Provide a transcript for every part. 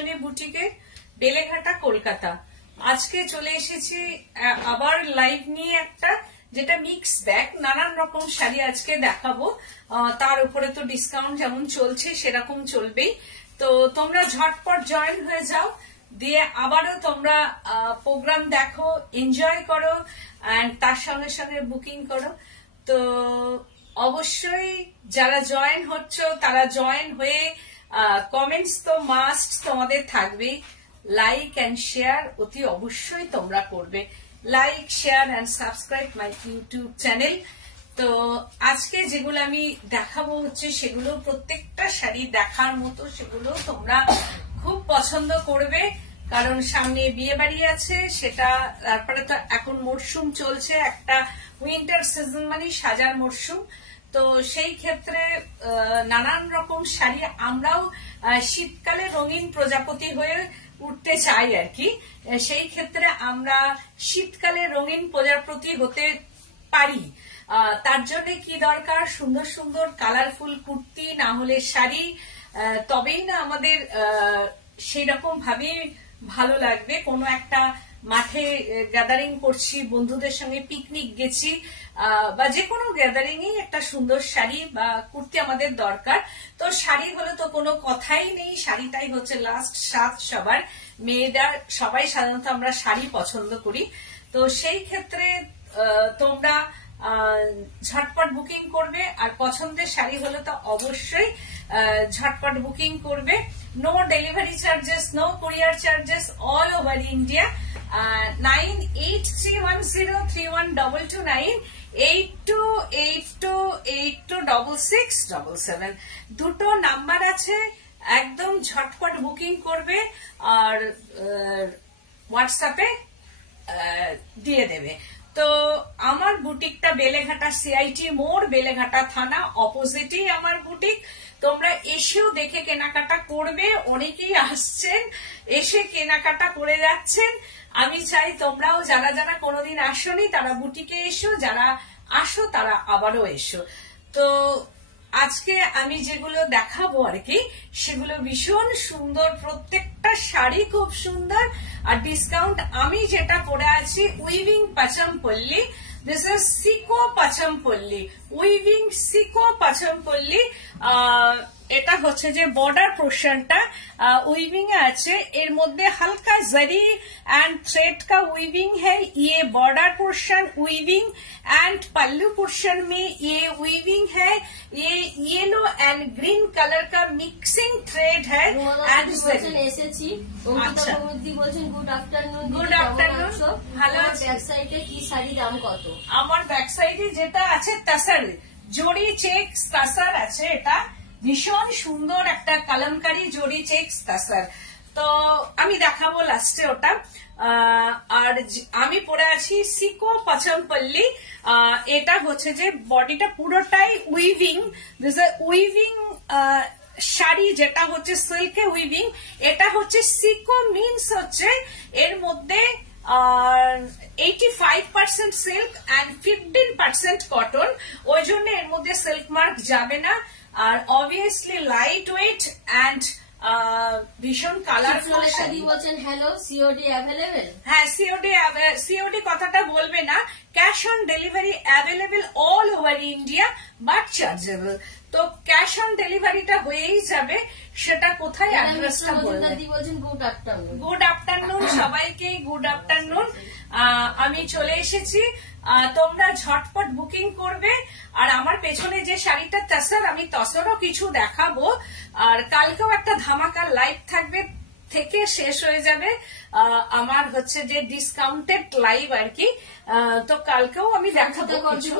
সৃজনী বুটিকে, বেলেঘাটা, কলকাতা। আজকে চলে এসেছি আবার লাইভ নিয়ে একটা, যেটা মিক্স ব্যাগ, নানান রকম শাড়ি আজকে দেখাবো। তার উপরে তো ডিসকাউন্ট যেমন চলছে সেরকম চলবেই। তো তোমরা ঝটপট জয়েন হয়ে যাও, দিয়ে আবারও তোমরা প্রোগ্রাম দেখো, এনজয় করো, এন্ড তার সঙ্গে সঙ্গে বুকিং করো। তো অবশ্যই যারা জয়েন হচ্ছ তারা জয়েন হয়ে কমেন্টস তো মাস্ট তোমাদের থাকবেই। লাইক এন্ড শেয়ার অতি অবশ্যই তোমরা করবে। Like, share and subscribe my YouTube channel. তো আজকে যেগুলো আমি দেখাবো হচ্ছে সেগুলো প্রত্যেকটা শাড়ি দেখার মতো, সেগুলো তোমরা খুব পছন্দ করবে, কারণ সামনে বিয়ে বাড়ি আছে। সেটা তারপরে তো এখন মরশুম চলছে, একটা উইন্টার সিজন মানে সাজার মরশুম। তো সেই ক্ষেত্রে নানান রকম শাড়ি, আমরাও শীতকালে রঙিন প্রজাপতি হয়ে উঠতে চাই আর কি। সেই ক্ষেত্রে আমরা শীতকালে রঙিন প্রজাপতি হতে পারি। তার জন্য কি দরকার? সুন্দর সুন্দর কালারফুল কুর্তি, না হলে শাড়ি, তবেই না আমাদের সেই রকম ভাবে ভালো লাগবে। কোনো একটা মাঠে গ্যাদারিং করছি, বন্ধুদের সঙ্গে পিকনিক গেছি, বা যে কোনো গ্যাদারিং এই একটা সুন্দর শাড়ি বা কুর্তি আমাদের দরকার। তো শাড়ি হলে তো কোনো কথাই নেই, শাড়িটাই হচ্ছে লাস্ট স্বাদ সবার। মেয়েরা সবাই সাধারণত আমরা শাড়ি পছন্দ করি। তো সেই ক্ষেত্রে তোমরা ঝটপট বুকিং করবে, আর পছন্দের শাড়ি হলে তো অবশ্যই ঝটপট বুকিং করবে। No delivery charges, no courier charges, all over India. 9831031229, 8282826677 দুটো নাম্বার আছে। একদম ঝটপট বুকিং করবে আর হোয়াটসঅ্যাপে দিয়ে দেবে। তো আমার বুটিকটা বেলেঘাটা সিআইটি মোড়, বেলেঘাটা থানা অপোজিটেই আমার বুটিক। তোমরা এসেও দেখে কেনাকাটা করবে। অনেকেই আসছেন, এসে কেনাকাটা করে যাচ্ছেন। আমি চাই তোমরাও যারা যারা কোনোদিন আসোনি তারা বুটিকে এসো, যারা আসো তারা আবারও এসো। তো আজকে আমি যেগুলো দেখাবো আর কি, সেগুলো ভীষণ সুন্দর, প্রত্যেকটা শাড়ি খুব সুন্দর। আর ডিসকাউন্ট আমি যেটা পরে আছি weaving পাচমপল্লী, this is সিকো Pochampally, weaving সিকো পাচমপল্লী। এটা হচ্ছে যে বর্ডার পোর্শনটা উইভিং এ আছে, এর মধ্যে হালকা জরি एंड थ्रेड का वीविंग है। ये border portion weaving and pallu portion में ये वीविंग है। ये येलो एंड ग्रीन कलर का मिक्सिंग थ्रेड है। Good afternoon. Good afternoon. ভালো আছি। ব্যাক সাইডে কি শাড়ি দাম কত? আমার ব্যাক সাইডে যেটা আছে তাসার, জড়ি চেকস তাসার আছে। এটা ভীষণ সুন্দর একটা কালামকারী জড়ি চেকস তাসার। তো আমি দেখাবো লাস্টে ওটা। আর আমি পরে আছি সিকো পাচমপল্লী। এটা হচ্ছে যে বডিটা পুরোটাই উইভিং, উইভিং শাড়ি, যেটা হচ্ছে সিল্কে উইভিং। এটা হচ্ছে সিকো মিনস হচ্ছে এর মধ্যে 85% সিল্ক এন্ড 15% কটন, ওই জন্য এর মধ্যে সিল্ক মার্ক যাবে না। আর অবভিয়াসলি লাইট ওয়েট এন্ড ভীষণ কালারফুল। বলছেন হ্যালো, সিওডি অ্যাভেলেবেল? হ্যাঁ, সিওডি কথাটা বলবে না। Cash on delivery available all over India, but chargeable. তো ক্যাশ অন ডেলিভারিটা হয়েই যাবে। সেটা কোথায়, অ্যাড্রেসটা বলবেন। Good afternoon. গুড আফটারনুন সবাইকে, গুড আফটারনুন। আমি চলে এসেছি, তোমরা ঝটপট বুকিং করবে। আর আমার পেছনে যে শাড়িটা তাসার, আমি তসরও কিছু দেখাবো। আর কালকেও একটা ধামাকা লাইভ থাকবে, থেকে শেষ হয়ে যাবে আমার হচ্ছে যে ডিসকাউন্টেড লাইভ আর কি। তো কালকেও আমি দেখাবো কিছু।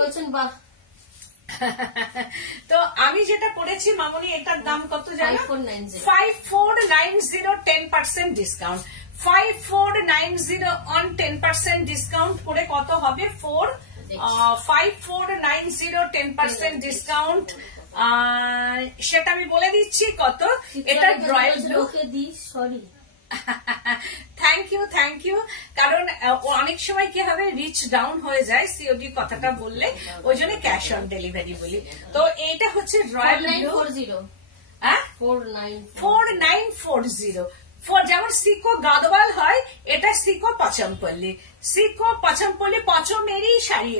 তো আমি যেটা করেছি মামনি, এটার দাম কত জানো? 5490, 10% ডিসকাউন্ট। 5490 অন 10% ডিসকাউন্ট করে কত হবে? 5490 10% ডিসকাউন্ট। সেটা আমি বলে দিচ্ছি কত। এটা royal blue. Sorry, thank you. কারণ অনেক সময় কি হবে, রিচ ডাউন হয়ে যায় সিওডি কথাটা বললে, ওই জন্য ক্যাশ অন ডেলিভারি বলি। তো এইটা হচ্ছে রয়্যাল ব্লু। 4940। যেমন সিকো গাদওয়াল হয়, এটা সিকো পচমপল্লী। সিকো পচমপল্লী পচমেরই শাড়ি,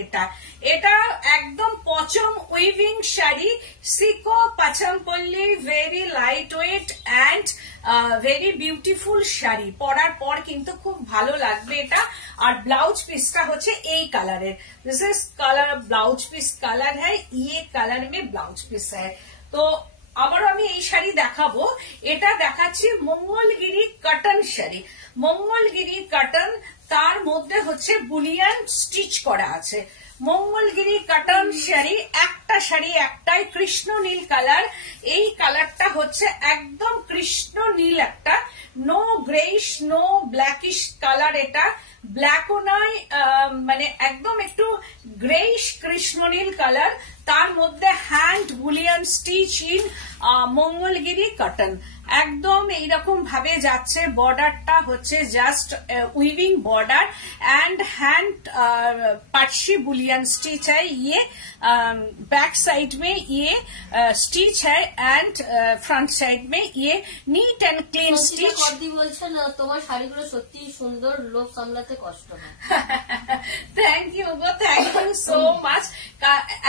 এটা একদম পচম উইভিং শাড়ি। সিকো Pochampally, very light weight and very beautiful sari, পরার পর কিন্তু খুব ভালো লাগবে এটা। আর ব্লাউজ পিসটা হচ্ছে এই কালারের, this is colour blouse piece colour है, ये कलर में ब्लाउज पीस है। তো আবারও আমি এই শাড়ি দেখাবো, এটা দেখাচ্ছি মঙ্গলগিরি কটন শাড়ি। মঙ্গলগিরি কটন, তার মধ্যে হচ্ছে বুলিয়ান স্টিচ করা আছে। মঙ্গলগিরি কটন শাড়ি, একটা শাড়ি একটাই কৃষ্ণ নীল কালার। এই কালারটা হচ্ছে একদম কৃষ্ণ নীল, একটা no greyish no blackish colour. এটা ব্ল্যাকও নয়, মানে একদম একটু গ্রেইশ কৃষ্ণ নীল কালার। তার মধ্যে hand Boolean stitch in Mangalagiri cotton, একদম এইরকম ভাবে যাচ্ছে। বর্ডারটা হচ্ছে just weaving border and hand Parsi Boolean stitch है ये। बैक साइड में ये स्टिच है एंड फ्रंट साइड में ये नीट एंड क्लीन स्टिच। বলছেন তোমার শাড়িগুলো সত্যি সুন্দর, লোভ সামলাতে কষ্ট হয়। থ্যাংক ইউ গো, থ্যাংক ইউ সো মাচ।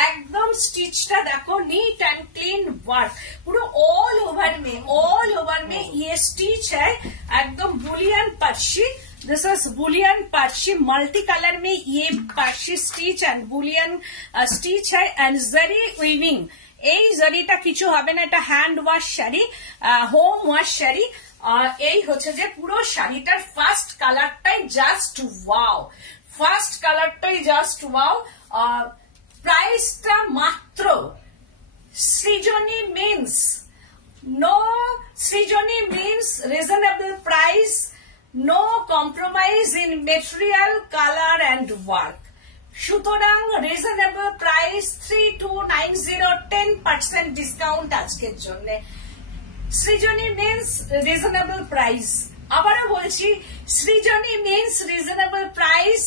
একদম স্টিচটা দেখো, नीट एंड क्लीन वर्क, पूरा ऑल ओवर में ये स्टिच है, एकदम bullion Parsi. This is bullion Parsi, multi colour में ये Parsi stitch and bullion stitch है एंड जरी उइविंग। এই জরিটা কিছু হবে না, এটা hand wash sari, home wash sari. এই হচ্ছে যে পুরো শাড়িটার ফার্স্ট কালারটাই জাস্ট ওয়াও, ফার্স্ট কালারটাই জাস্ট ওয়াও। প্রাইসটা মাত্র Srijani means, no Srijani means reasonable price, no compromise in material, colour and work. সুতরাং রিজনেবল প্রাইস 3290, 10% ডিসকাউন্ট আজকের জন্য। সৃজনী মিন্স রিজনেবল প্রাইস, আবারও বলছি Srijani means reasonable price,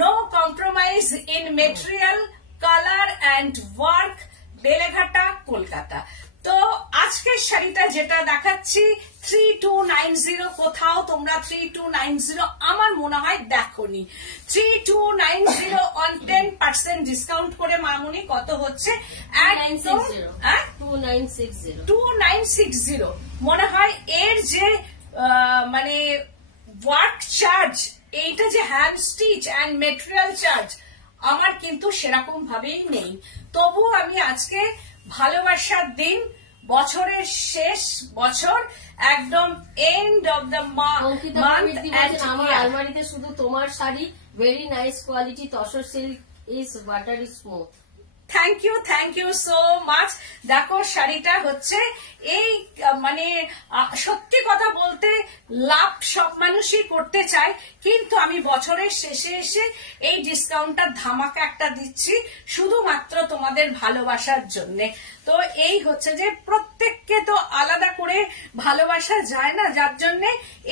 no compromise in material, colour and work, Beleghata, Kolkata. তো আজকের শাড়িটা যেটা দেখাচ্ছি 3290, কোথাও তোমরা 3290 আমার মনে হয় দেখোনি। 3290 অন 10% ডিসকাউন্ট করে মামুনি কত হচ্ছে? 2960 মনে হয়। এর যে মানে ওয়ার্ক চার্জ, এইটা যে hand stitch and material charge আমার কিন্তু সেরকম ভাবেই নেই। তবু আমি আজকে ভালোবাসার দিন, বছরের শেষ বছর, একদম এন্ড অফ দ্য মান্থ, আমার আলমারিতে শুধু তোমার sari, very nice quality, tussar silk is buttery smooth. Thank you so much. দেখো শাড়িটা হচ্ছে এই মানে সত্যি কথা বলতে লাভ সব মানুষই করতে চায়, কিন্তু আমি বছরের শেষে এসে এই ডিসকাউন্টটা ধামাকা একটা দিচ্ছি শুধুমাত্র তোমাদের ভালোবাসার জন্য। তো এই হচ্ছে যে প্রত্যেককে তো আলাদা করে ভালোবাসা যায় না, যার জন্য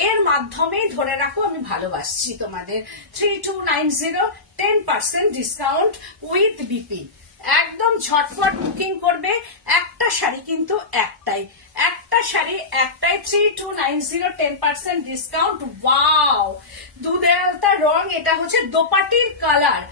এর মাধ্যমেই ধরে রাখো আমি ভালোবাসছি তোমাদের। 3290, 10% ডিসকাউন্ট উইথ বিপি। একদম ঝটপট বুকিং করবে। একটা শাড়ি কিন্তু একটাই, 3290, 10% ডিসকাউন্ট। ওয়াও, দুধেলতা রং, এটা হচ্ছে দোপাটির কালার,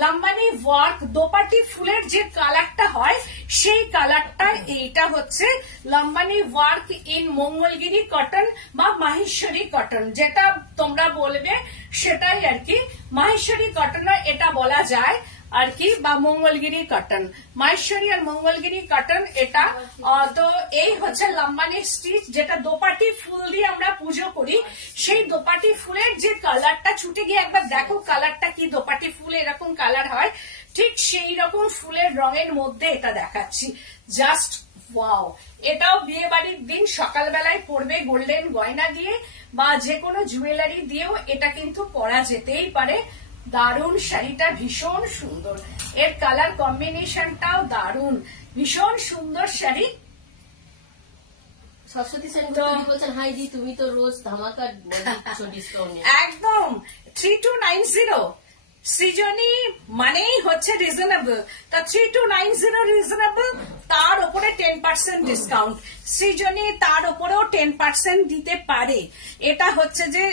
লাম্বানি ওয়ার্ক, দোপাটি ফুলের যে কালারটা হয় সেই কালারটা। এইটা হচ্ছে Lambani work in Mangalagiri cotton বা মাহেশ্বরী কটন, যেটা তোমরা বলবে সেটাই আর কি। মাহেশ্বরী কটন এটা বলা যায় আর কি, বা মঙ্গলগিরি কটন, মাহেশ্বরী আর মঙ্গলগিরি কটন এটা। তো এই হচ্ছে লাম্বানি স্টিচ, যেটা দোপাটি ফুল দিয়ে আমরা পুজো করি, সেই দোপাটি ফুলের যে কালারটা, ছুটে গিয়ে একবার দেখো কালারটা কি, দোপাটি ফুল এরকম কালার হয়, ঠিক সেই রকম ফুলের রঙের মধ্যে এটা দেখাচ্ছি। Just wow. এটাও বিয়ে বাড়ির দিন সকালবেলায় পরবে গোল্ডেন গয়না দিয়ে বা যে কোনো জুয়েলারি দিয়েও এটা কিন্তু পরা যেতেই পারে। দারুণ শাড়িটা, ভীষণ সুন্দর, এর কালার কম্বিনেশনটাও দারুণ, ভীষণ সুন্দর শাড়ি। সরস্বতী সেন বলছেন হাই দি, তুমি তো রোজ ধামাকা ডিসকাউন্ট। একদম 3290, সৃজনী মানেই হচ্ছে রিজনেবল, তা 3290 রিজনেবল, তার উপরে 10% ডিসকাউন্ট। সৃজনী তার উপরেও 10% দিতে পারে। এটা হচ্ছে যে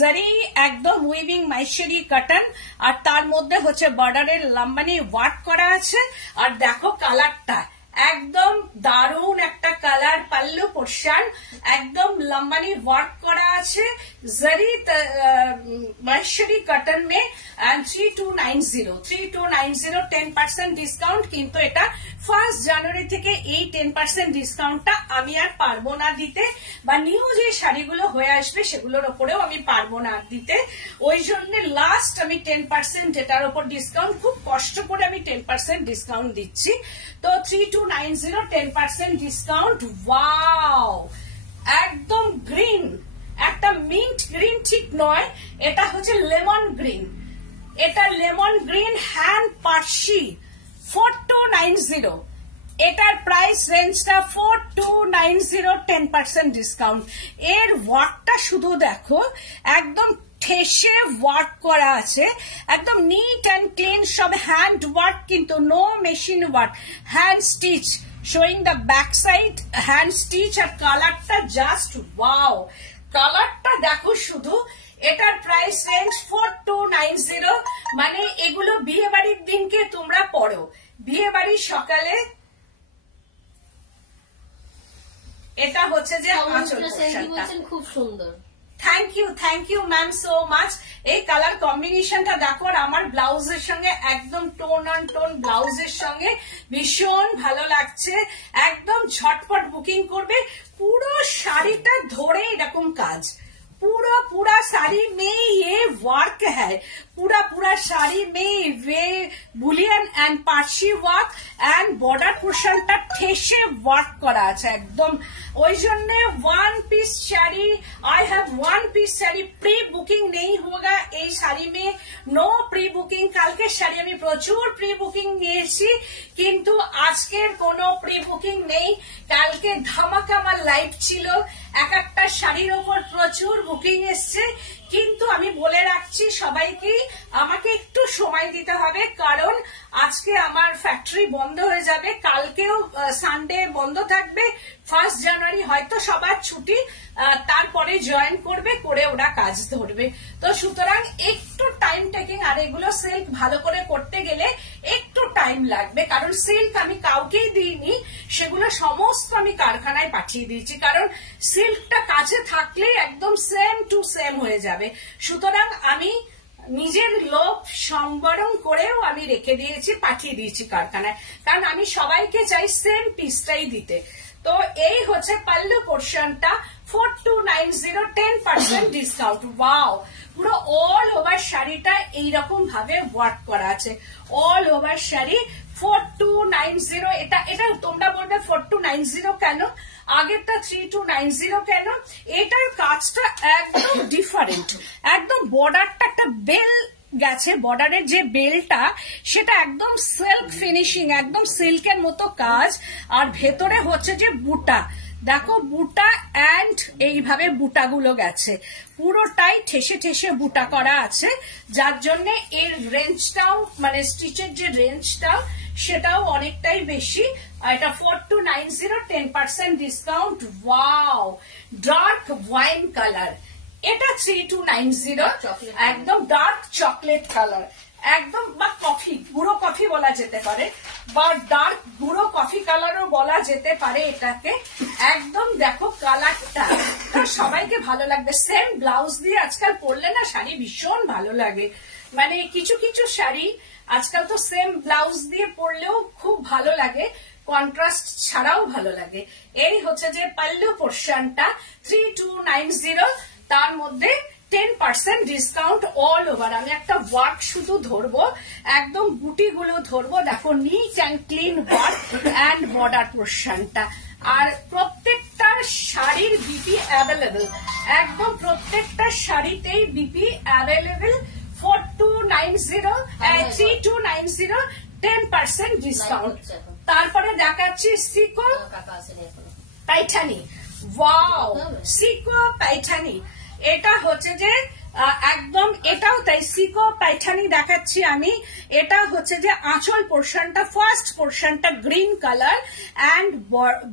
জারি একদম উইভিং মাইশেরি কটন, আর তার মধ্যে হচ্ছে বর্ডারের লাম্বানি ওয়ার্ক করা আছে। আর দেখো কালারটা একদম দারুণ একটা কালার, পাল্লু পোর্শন একদম লম্বানি ওয়ার্ক করা আছে জারি মাইশেরি কটন মে। 3290 10% ডিসকাউন্ট, কিন্তু এটা 1 জানুয়ারি থেকে এই 10% ডিসকাউন্টটা আমি আর পারবো না দিতে, বা নিউ যে শাড়িগুলো হয়ে আসবে সেগুলোর ওপরেও আমি পারবো না দিতে। ওই জন্য লাস্ট আমি 10% এটার ওপর ডিসকাউন্ট, খুব কষ্ট করে আমি 10% ডিসকাউন্ট দিচ্ছি। তো 3290 10% ডিসকাউন্ট। ওয়াও, একদম গ্রিন, একটা মিন্ট গ্রিন ঠিক নয়, এটা হচ্ছে লেমন গ্রিন। এটা লেমন গ্রিন হ্যান্ড পার্সি 4290। এটার প্রাইস রেঞ্জটা 4290 10% ডিসকাউন্ট। এর ওয়ার্কটা শুধু দেখো, একদম ঠেসে ওয়ার্ক করা আছে, একদম নিট অ্যান্ড ক্লিন, সব হ্যান্ড ওয়ার্ক, কিন্তু no machine work, hand stitch, showing the back side hand stitch. আর কালারটা জাস্ট ওয়াও, কালারটা দেখো শুধু। এটার প্রাইস রেঞ্জ 4290, মানে এগুলো বিয়ে বাড়ির দিনকে তোমরা পড়ো, বিয়ে বাড়ির সকালে। এটা হচ্ছে যে আঁচল পোর্শনটা, খুব সুন্দর। Thank you ma'am so much. এই কালার কম্বিনেশনটা দেখো, আর আমার ব্লাউজের সঙ্গে একদম টোন অন টোন ব্লাউজের সঙ্গে ভীষণ ভালো লাগছে। একদম ঝটপট বুকিং করবে। পুরো শাড়িটা ধরে এরকম কাজ, पूरा साड़ी में ये वर्क है, पूरा साड़ी में वे bullion and Parsi work and border पोर्शनটা ঠেসে ওয়ার্ক করা আছে একদম। ওই জন্য 1 piece sari, I have 1 piece sari, pre booking নেই হোগা এই শাড়ি মে, নো প্রি বুকিং। কালকে শাড়ি আমি প্রচুর প্রি বুকিং নিয়েছি, কিন্তু আজকের কোনো প্রি বুকিং নেই। কালকে ধামাকা আমার লাইভ ছিল, এক একটা শাড়ির ওপর প্রচুর বুকিং এসছে, কিন্তু আমি বলে রাখছি সবাইকে আমাকে একটু সময় দিতে হবে, কারণ আজকে আমার ফ্যাক্টরি বন্ধ হয়ে যাবে, কালকেও সানডে বন্ধ থাকবে। 1 জানুয়ারি হয়তো সবার ছুটি, তারপরে জয়েন করবে, করে ওরা কাজ ধরবে। তো সুতরাং একটু টাইম টেকিং, আর এগুলো সিল্ক ভালো করে করতে গেলে একটু টাইম লাগবে, কারণ সিল্ক আমি কাউকেই দিইনি, সেগুলো সমস্ত আমি কারখানায় পাঠিয়ে দিয়েছি, কারণ সিল্কটা কাছে থাকলেই একদম সেম টু সেম হয়ে যাবে। সুতরাং আমি নিজের লোভ সম্বরণ করেও আমি রেখে দিয়েছি, পাঠিয়ে দিয়েছি কারখানায়, কারণ আমি সবাইকে চাই সেম পিসটাই দিতে। তো এই হচ্ছে পাল্লু পোর্শনটা 4290 10% ডিসকাউন্ট। ওয়াও, পুরো অল ওভার শাড়িটা এইরকম ভাবে ওয়ার্ক করা আছে, অল ওভার শাড়ি 4290। এটা তোমরা বলবে 4290 কেন, আগেরটা 3290 কেন? এটার কাজটা একদম ডিফারেন্ট, একদম বর্ডারটা একটা বেল গেছে, বর্ডারের যে বেলটা সেটা একদম সেলফ ফিনিশিং, একদম সিল্কের মতো কাজ, আর ভেতরে হচ্ছে যে বুটা, দেখো বুটা অ্যান্ড এইভাবে বুটাগুলো গেছে, পুরোটাই ঠেসে ঠেসে বুটা করা আছে, যার জন্য এর রেঞ্জটাও, মানে স্টিচের যে রেঞ্জটা সেটাও অনেকটাই বেশি। এটা 4290 10% discount. Wow, dark wine colour, এটা 3290, একদম ডার্ক চকলেট কালার, একদম, বা কফি, গুঁড়ো কফি বলা যেতে পারে, বা ডার্ক গুঁড়ো কফি কালারও বলা যেতে পারে এটাকে। একদম দেখো কালারটা সবাইকে ভালো লাগবে। সেম ব্লাউজ দিয়ে আজকাল পরলে না শাড়ি ভীষণ ভালো লাগে, মানে কিছু কিছু শাড়ি আজকাল তো সেম ব্লাউজ দিয়ে পরলেও খুব ভালো লাগে, কন্ট্রাস্ট ছাড়াও ভালো লাগে। এই হচ্ছে যে পাল্লু পোর্শনটা 3290, তার মধ্যে 10% ডিসকাউন্ট অল ওভার। আমি একটা ওয়ার্ক শুধু ধরবো, একদম বুটিগুলো ধরবো, দেখো NEET and clean work and border পোর্শনটা। আর প্রত্যেকটা শাড়ির বিপি অ্যাভেলেবেল, একদম প্রত্যেকটা শাড়িতেই বিপি অ্যাভেলেবেল। 3290 10% ডিসকাউন্ট। তারপরে দেখাচ্ছি সিকো পাইঠানি। ওয়াও, সিকো পাইঠানি, এটা হচ্ছে যে একদম এটাও তাই সিকো পাইঠানি দেখাচ্ছি আমি। এটা হচ্ছে যে আঁচল পোর্শনটা, ফার্স্ট পোর্শনটা গ্রিন কালার অ্যান্ড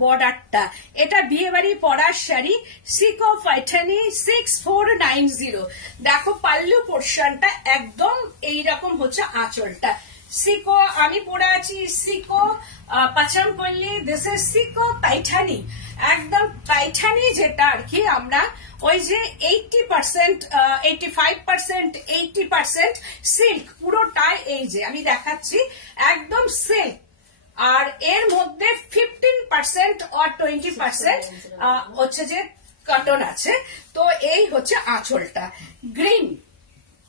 বর্ডারটা, এটা বিয়ে বাড়ি পরার শাড়ি সিকো পাইঠানি 6490। দেখো পাল্লু পোর্শনটা একদম এইরকম হচ্ছে, আঁচলটা সিকো, আমি পরে আছি সিকো পাচামপল্লি, দিস ইজ সিকো পাইঠানি। একদম পাইঠানি যেটা আর কি আমরা ওই যে 80%, 85%, 80% সিল্ক পুরোটাই, এই যে আমি দেখাচ্ছি একদম সিল্ক, আর এর মধ্যে 15% আর 20% হচ্ছে যে কটন আছে। তো এই হচ্ছে আঁচলটা গ্রিন,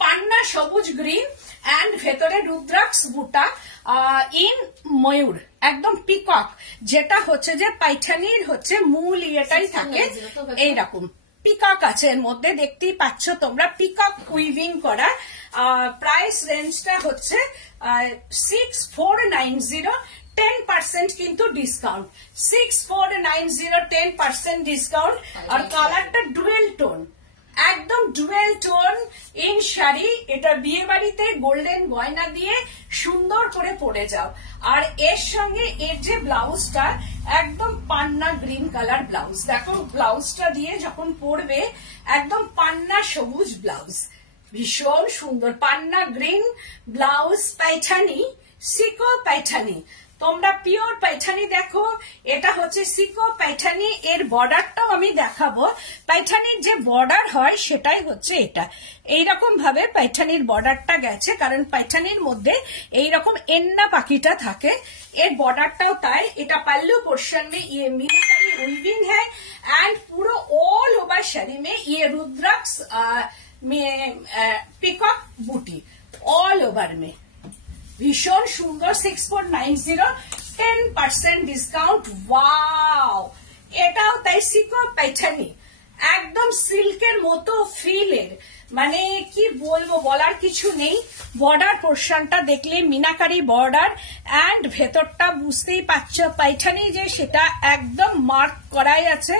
পান্না সবুজ গ্রিন অ্যান্ড ভেতরে রুদ্রাক্ষ বুটা ইন ময়ূর, একদম পিকক, যেটা হচ্ছে যে পাইঠানির হচ্ছে মূল ইয়েটাই থাকে এইরকম পিকক আছে এর মধ্যে, দেখতেই পাচ্ছ তোমরা পিকক উইভিং করা। প্রাইস রেঞ্জটা হচ্ছে 6490, 10% কিন্তু ডিসকাউন্ট, 6490 10% ডিসকাউন্ট। আর কালারটা ডুয়েল টোন, একদম ডুয়েল টোন ইন শাড়ি, এটা বিয়ে বাড়িতে গোল্ডেন গয়না দিয়ে সুন্দর করে পরে যাও। আর এর সঙ্গে এর যে ব্লাউজটা একদম পান্না গ্রিন কালার ব্লাউজ, দেখো ব্লাউজটা দিয়ে যখন পরবে একদম পান্না সবুজ ব্লাউজ, ভীষণ সুন্দর পান্না গ্রিন ব্লাউজ, পাইঠানি সিকো পাইঠানি। তোমরা পিওর পাইঠানি দেখো, এটা হচ্ছে সিকো পাইঠানি। এর বর্ডারটাও আমি দেখাবো, পাইঠানির যে বর্ডার হয় সেটাই হচ্ছে এটা, এইরকম ভাবে পাইঠানির বর্ডারটা গেছে, কারণ পাইঠানির মধ্যে এইরকম এন্না পাখিটা থাকে। এর বর্ডারটাও তাই। এটা पल्लू पोर्शन में ये मीनाकारी वीविंग है एंड पूरा ऑल ओवर शाड़ी में ये रुद्राक्ष में पिकॉक बूटी ऑल ओवर में, ভীষণ সুন্দর। 6490, 10% ডিসকাউন্ট। ওয়াও, এটাও তাই সিকো পাইঠানি, একদম সিল্কের মতো ফিলের, মানে কি বলবো, বলার কিছু নেই। বর্ডার পোর্শনটা দেখলে মিনাকারি বর্ডার অ্যান্ড ভেতরটা বুঝতেই পারছো পাইঠানি যে সেটা একদম মার্ক করাই আছে।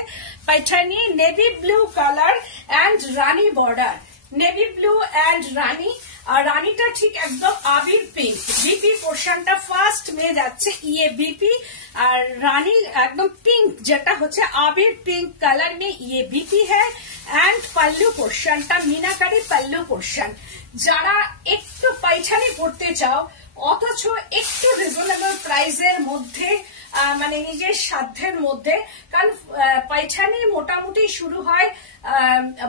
Paithani navy blue colour and রানী বর্ডার, নেভি ব্লু অ্যান্ড রানী, আর রানীটা ঠিক একদম আবির পিঙ্ক। বিপি পোর্শনটা ফার্স্ট में যাচ্ছে ये बीपी, আর রানী একদম পিঙ্ক, যেটা হচ্ছে আবির পিঙ্ক কালার में ये बीपी है। এন্ড পাল্লু পোর্শনটা মিনাকারি পাল্লু পোর্শন। যারা একটু পাইঠানি পড়তে চাও অথচ একটু রিজনেবল প্রাইসের মধ্যে, মানে নিজের সাধ্যের মধ্যে, কারণ পাইঠানি মোটামুটি শুরু হয়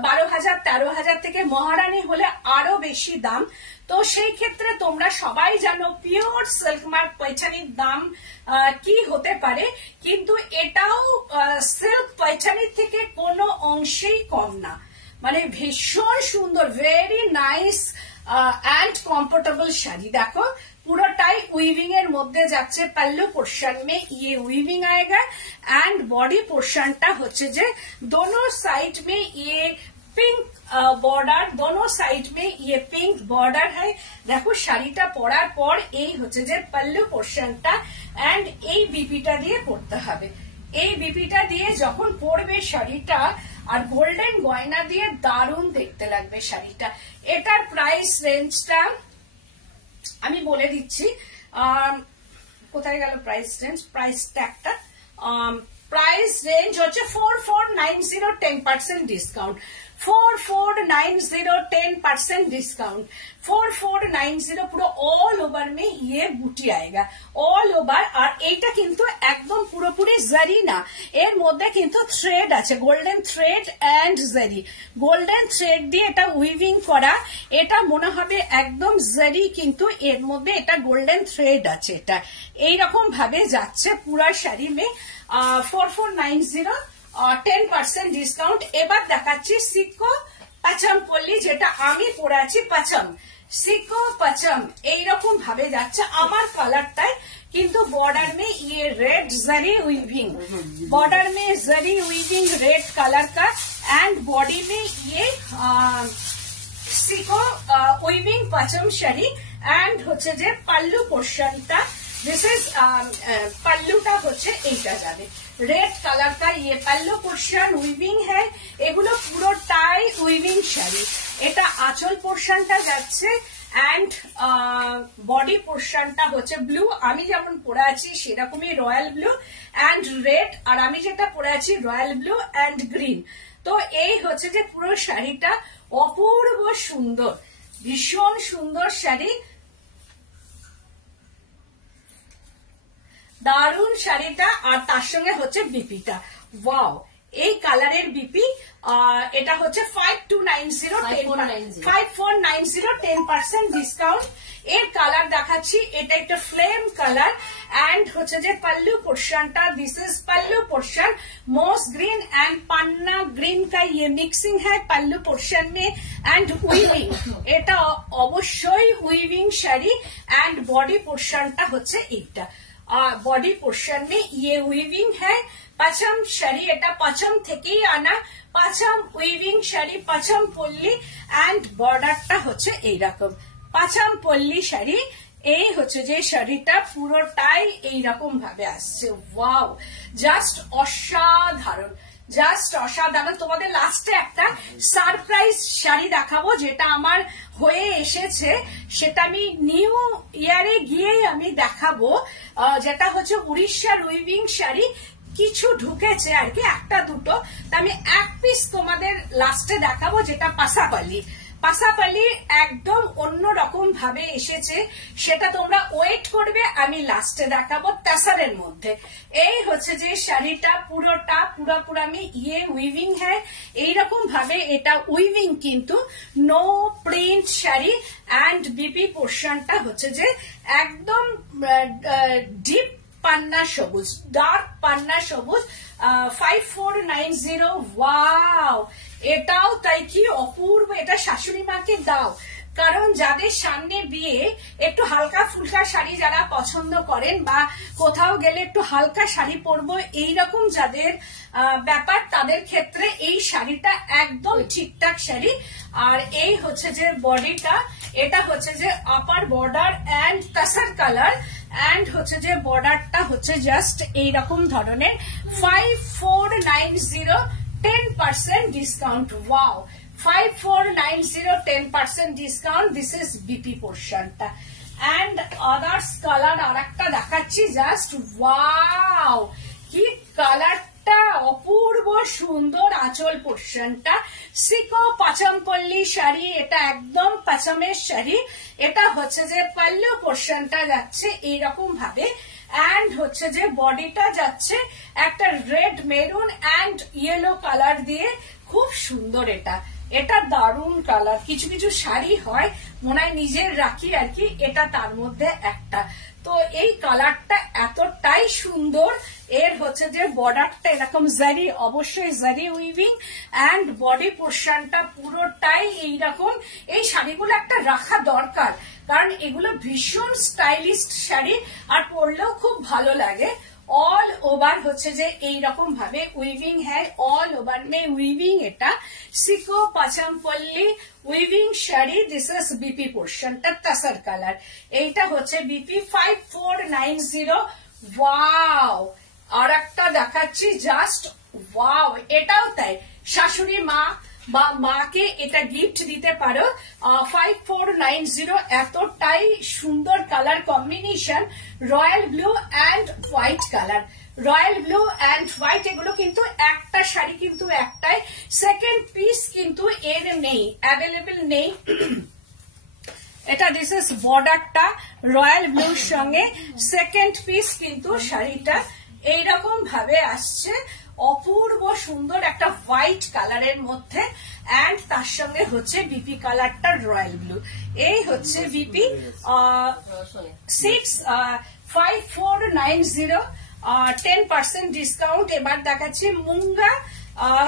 12,000 13,000 থেকে, মহারানী হলে আরো বেশি দাম। তো সেই ক্ষেত্রে তোমরা সবাই জানো পিওর সিল্ক মার্ক পাইঠানির দাম কি হতে পারে, কিন্তু এটাও সিল্ক পাইঠানির থেকে কোনো অংশেই কম না, মানে ভীষণ সুন্দর, very nice and comfortable sari. দেখো পুরোটাই উইভিং এর মধ্যে যাচ্ছে। पल्लू पोर्शन में ये वीविंग आएगा एंड बॉडी पोर्शनটা হচ্ছে যে दोनों साइड में ये पिंक बॉर्डर, दोनों साइड में ये पिंक बॉर्डर है। দেখো শাড়িটা পরার পর এই হচ্ছে যে पल्लू পোর্শনটা এন্ড এই বিপিটা দিয়ে পরতে হবে। এই বিপিটা দিয়ে যখন পরবে শাড়িটা আর গোল্ডেন গয়না দিয়ে দারুণ দেখতে লাগবে শাড়িটা। এটার প্রাইস রেঞ্জটা আমি বলে দিচ্ছি, কোথায় গেল প্রাইস রেঞ্জ, প্রাইস ট্যাগটা, প্রাইস রেঞ্জ হচ্ছে 4490, 10% ডিসকাউন্ট, 4490 10% ডিসকাউंट, 4490 পুরো অল ওভার মে ইয়ে বুটি আয়েগা, অল ওভার। আর এইটা কিন্তু একদম পুরোপুরি জারি না, এর মধ্যে কিন্তু থ্রেড আছে, গোল্ডেন থ্রেড এন্ড জারি, গোল্ডেন থ্রেড দিয়ে এটা উইভিং করা। এটা মনে হবে একদম জারি, কিন্তু এর মধ্যে এটা গোল্ডেন থ্রেড আছে। এটা এইরকম ভাবে যাচ্ছে পুরা শাড়ি মে 4490, 10% ডিসকাউন্ট। এবার দেখাচ্ছি সিকো পাচম পল্লি, যেটা আমি পরে আছি পাচম, সিকো পাচম এইরকম ভাবে যাচ্ছে। আমার কালারটাই কিন্তু बॉर्डर में ये रेड जरी वीविंग, बॉर्डर में जरी वीविंग रेड कलर का एंड बॉडी में ये सिको वीविंग पाचम শাড়ি एंड হচ্ছে যে পাল্লু পোর্শনটা, दिस इज पल्लूटा হচ্ছে এইটা যাবে रेड कलर का। ये पल्लू पोर्शन वीविंग है, এগুলো পুরোটাই উইভিং শাড়ি। এটা আঁচল পোর্শনটা যাচ্ছে অ্যান্ড বডি পোর্শনটা হচ্ছে ব্লু। আমি যেমন পরে আছি সেরকমই রয়্যাল ব্লু অ্যান্ড রেড, আর আমি যেটা পরে আছি রয়্যাল ব্লু অ্যান্ড গ্রিন। তো এই হচ্ছে যে পুরো শাড়িটা অপূর্ব সুন্দর, ভীষণ সুন্দর শাড়ি, দারুণ শাড়িটা। আর তার সঙ্গে হচ্ছে বিপিটা, ওয়াও এই কালারের বিপি। এটা হচ্ছে 5490 10% ডিসকাউন্ট। এর কালার দেখাচ্ছি, এটা একটা ফ্লেম কালার एंड হচ্ছে যে पल्लू पोर्शन का, दिस इज पल्लू पोर्शन मोस ग्रीन एंड पन्ना ग्रीन का ये मिक्सिंग है पल्लू पोर्शन में एंड उइविंग, এটা অবশ্যই উইভিং শাড়ি एंड बॉडी पोर्शनটা হচ্ছে এইটা। बॉडी पोर्शन में ये उइविंग है। পাছাম শাড়ি, এটা পাছাম থেকেই আনা, পাছাম উইভিং শাড়ি, পাছাম পল্লী এন্ড বর্ডারটা হচ্ছে এইরকম পাছাম পল্লী শাড়ি। এই হচ্ছে যে শাড়িটা পুরোটাই এইরকম ভাবে আসছে, ওয়াও জাস্ট অসাধারণ, জাস্ট অসাধারণ। তোমাদের লাস্টে একটা সারপ্রাইজ শাড়ি দেখাবো যেটা আমার হয়ে এসেছে, সেটা আমি নিউ ইয়ারে গিয়েই আমি দেখাবো, যেটা হচ্ছে উড়িষ্যার উইভিং শাড়ি। কিছু ঢুকেছে আর কি, একটা দুটো, তা আমি এক পিস তোমাদের লাস্টে দেখাবো, যেটা পাসাপালি। পাসাপালি একদম অন্য রকম ভাবে এসেছে, সেটা তোমরা ওয়েট করবে, আমি লাস্টে দেখাবো তাসারের মধ্যে। এই হচ্ছে যে শাড়িটা পুরোটা পুরোপুরি আমি ইয়ে উইভিং হ্যাঁ এইরকম ভাবে, এটা উইভিং কিন্তু no print sari and BP পোর্শনটা হচ্ছে যে একদম ডিপ পান্না সবুজ, ডার্ক পান্না সবুজ 5490। ওয়াও এটাও তাই কি অপূর্ব, এটা শাশুড়ি মাকে দাও, কারণ যাদের সামনে বিয়ে একটু হালকা ফুলকা শাড়ি যারা পছন্দ করেন বা কোথাও গেলে একটু হালকা শাড়ি পরবো এইরকম যাদের ব্যাপার, তাদের ক্ষেত্রে এই শাড়িটা একদম ঠিকঠাক শাড়ি। আর এই হচ্ছে যে বডিটা, এটা হচ্ছে যে upper border and tussar colour and হচ্ছে যে বর্ডারটা হচ্ছে জাস্ট এইরকম ধরনের 5490 10% discount. Wow 5490 10% discount. This is BP পোর্শনটা এন্ড আদার্স কালার আর একটা দেখাচ্ছি, জাস্ট ওয়াও কি কালারটা অপূর্ব সুন্দর। আঁচল পোর্শনটা সিকো পাচমপল্লী শাড়ি, এটা একদম পাচমের শাড়ি। এটা হচ্ছে যে পাল্লু পোর্শনটা যাচ্ছে এইরকম ভাবে এন্ড হচ্ছে যে বডিটা যাচ্ছে একটা red maroon and yellow colour দিয়ে, খুব সুন্দর। এটা এটা দারুণ কালার। কিছু কিছু শাড়ি হয় মনে হয় নিজের রাখি আর কি, এটা তার মধ্যে একটা। তো এই কালারটা এতটাই সুন্দর। এর হচ্ছে যে বর্ডারটা এরকম জারি, অবশ্যই জারি উইভিং এন্ড বডি পোর্শনটা পুরোটাই এইরকম। এই শাড়িগুলো একটা রাখা দরকার, কারণ এগুলো ভীষণ স্টাইলিস্ট শাড়ি আর পরলেও খুব ভালো লাগে। অল ওভার হচ্ছে যে এইরকম ভাবে উইভিং হ্যাঁ, অল ওভার মে উইভিং। এটা সিকো Pochampally weaving sari. This is BP পোর্শনটা তাসার কালার। এইটা হচ্ছে বিপি 5490। ওয়াও আর একটা দেখাচ্ছি, জাস্ট ওয়াও এটাও তাই, শাশুড়ি মা বা মাকে এটা গিফট দিতে পারো। 5490 এতটাই সুন্দর colour combination, royal blue and white colour, royal blue and white. এগুলো কিন্তু একটা শাড়ি কিন্তু একটাই, সেকেন্ড পিস কিন্তু এর নেই, অ্যাভেলেবল নেই। এটা দিস ইজ বর্ডারটা রয়্যাল ব্লুর সঙ্গে, সেকেন্ড পিস কিন্তু শাড়িটা এইরকম ভাবে আসছে, অপূর্ব সুন্দর একটা হোয়াইট কালারের মধ্যে এন্ড তার সঙ্গে হচ্ছে বিপি কালারটা রয়্যাল ব্লু। এই হচ্ছে বিপি 5490 10% ডিসকাউন্ট। এবার দেখাচ্ছি মুঙ্গা,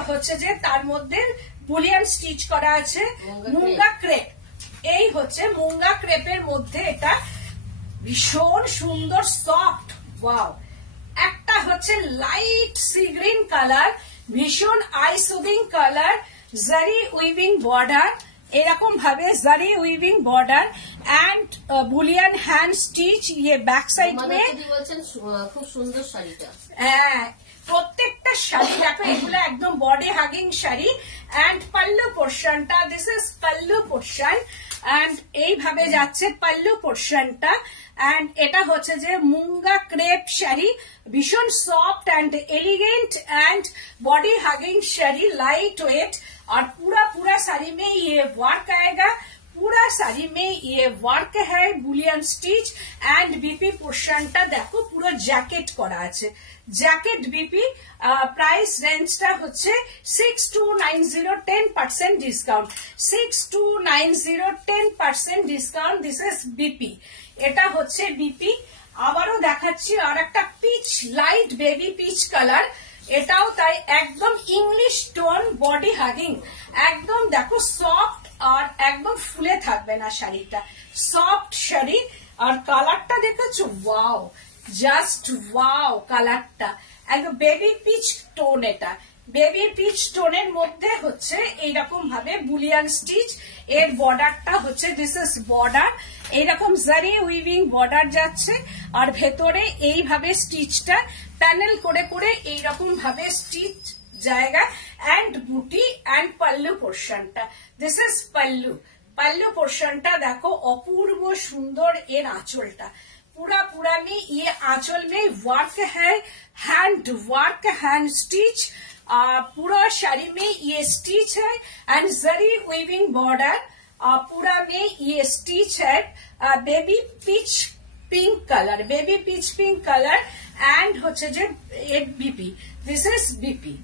হচ্ছে যে তার মধ্যে বুলিয়ান স্টিচ করা আছে, মুঙ্গা ক্রেপ। এই হচ্ছে মুঙ্গা ক্রেপের মধ্যে, এটা ভীষণ সুন্দর সফট। ওয়াও একটা হচ্ছে লাইট সি গ্রিন কালার, ভীষণ eye soothing colour, zari weaving border, এরকম ভাবে zari weaving border and bullion hand stitch. ইয়ে ব্যাক সাইড মে বলছেন খুব সুন্দর শাড়িটা। হ্যাঁ প্রত্যেকটা প্রত্যেকটা শাড়ি দেখো এগুলো একদম body hugging sari. And pallu পোর্শনটা, this is pallu portion, and এইভাবে যাচ্ছে পাল্লু পোর্শনটা। এন্ড এটা হচ্ছে যে মুঙ্গা ক্রেপ শাড়ি, ভীষণ soft and elegant and body hugging sari, light weight. और पूरा पूरा साड़ी में ये वर्क आएगा, पूरा साड़ी में ये वर्क है बुलियन स्टिच। एंड बीपी पोर्शनটা দেখো পুরো জ্যাকেট করা আছে, জ্যাকেট বিপি। প্রাইস রেঞ্জটা হচ্ছে 6290, 10% discount, 6290, 10% discount. This is BP, এটা হচ্ছে বিপি। আবারও দেখাচ্ছি আর একটা peach, light baby peach colour, এটাও তাই একদম ইংলিশ টোন, বডি হাগিং, একদম দেখো সফট আর একদম ফুলে থাকবে না শাড়িটা, সফট শাড়ি। আর কালারটা দেখেছো, ওয়াও, জাস্ট ওয়াও কালারটা, একদম বেবি পিচ টোন। এটা বেবি পিচ টোনের মধ্যে হচ্ছে এইরকম ভাবে বুলিয়ান স্টিচ। এর বর্ডারটা হচ্ছে, দিস ইজ বর্ডার, এইরকম জারি উইভিং বর্ডার যাচ্ছে। আর ভেতরে এইভাবে স্টিচটা প্যানেল করে করে এইরকম ভাবে স্টিচ জায়গা। এন্ড বুটি এন্ড পাল্লু পোর্শনটা, দিস ইজ পাল্লু। পাল্লু পোর্শনটা দেখো অপূর্ব সুন্দর। এর আঁচলটা पूरा पूरा में ये आंचल में वर्क है, हैंड वर्क, हैंड स्टिच। पूरा साड़ी में ये स्टिच है एंड जरी वीविंग बॉर्डर। पूरा में ये स्टिच है, baby pitch pink colour, baby pitch pink colour. And হচ্ছে যে বিপি, দিস ইজ বিপি,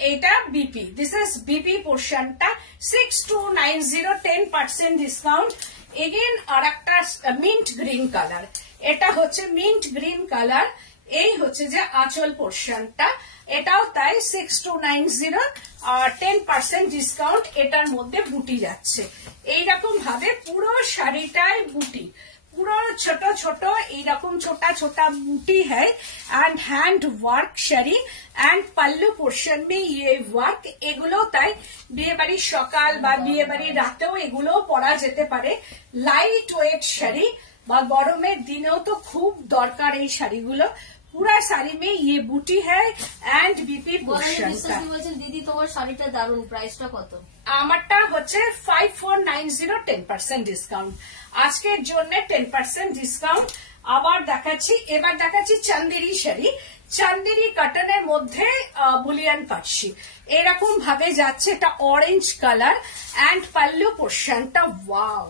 এটা বিপি, দিস ইজ বিপি পোর্শনটা 6290, 10% ডিসকাউন্ট। এগেন আর একটা মিন্ট গ্রিন কালার, এটা হচ্ছে মিন্ট গ্রিন কালার। এই হচ্ছে যে আঁচল পোর্শনটা, এটাও তাই 6290 আর 10% ডিসকাউন্ট। এটার মধ্যে বুটি যাচ্ছে এইরকম ভাবে, পুরো শাড়িটায় বুটি, পুরো ছোট ছোট এইরকম ছোটা ছোটা বুটি है। And hand work sari and pallu portion में ये वर्क। এগুলো তাই বিয়ে বাড়ির সকাল বা বিয়ে বাড়ির রাতেও এগুলো পরা যেতে পারে। লাইট ওয়েট শাড়ি বা গরমের দিনেও তো খুব দরকার এই শাড়িগুলো। पूरा साड़ी में ये बूटी है एंड बीपी पोर्शन का। দিদি তোমার শাড়িটা দারুন, প্রাইসটা কত? আমারটা হচ্ছে 5490, 10% ডিসকাউন্ট। আজকের জন্য 10% ডিসকাউন্ট। আবার দেখাচ্ছি, এবার দেখাচ্ছি চান্দেরি শাড়ি, চান্দেরি কটনের মধ্যে বুলিয়ান পাটসি। এরকম ভাবে যাচ্ছে, এটা অরেঞ্জ কালার। এন্ড পাল্লু পোর্শনটা ওয়াও,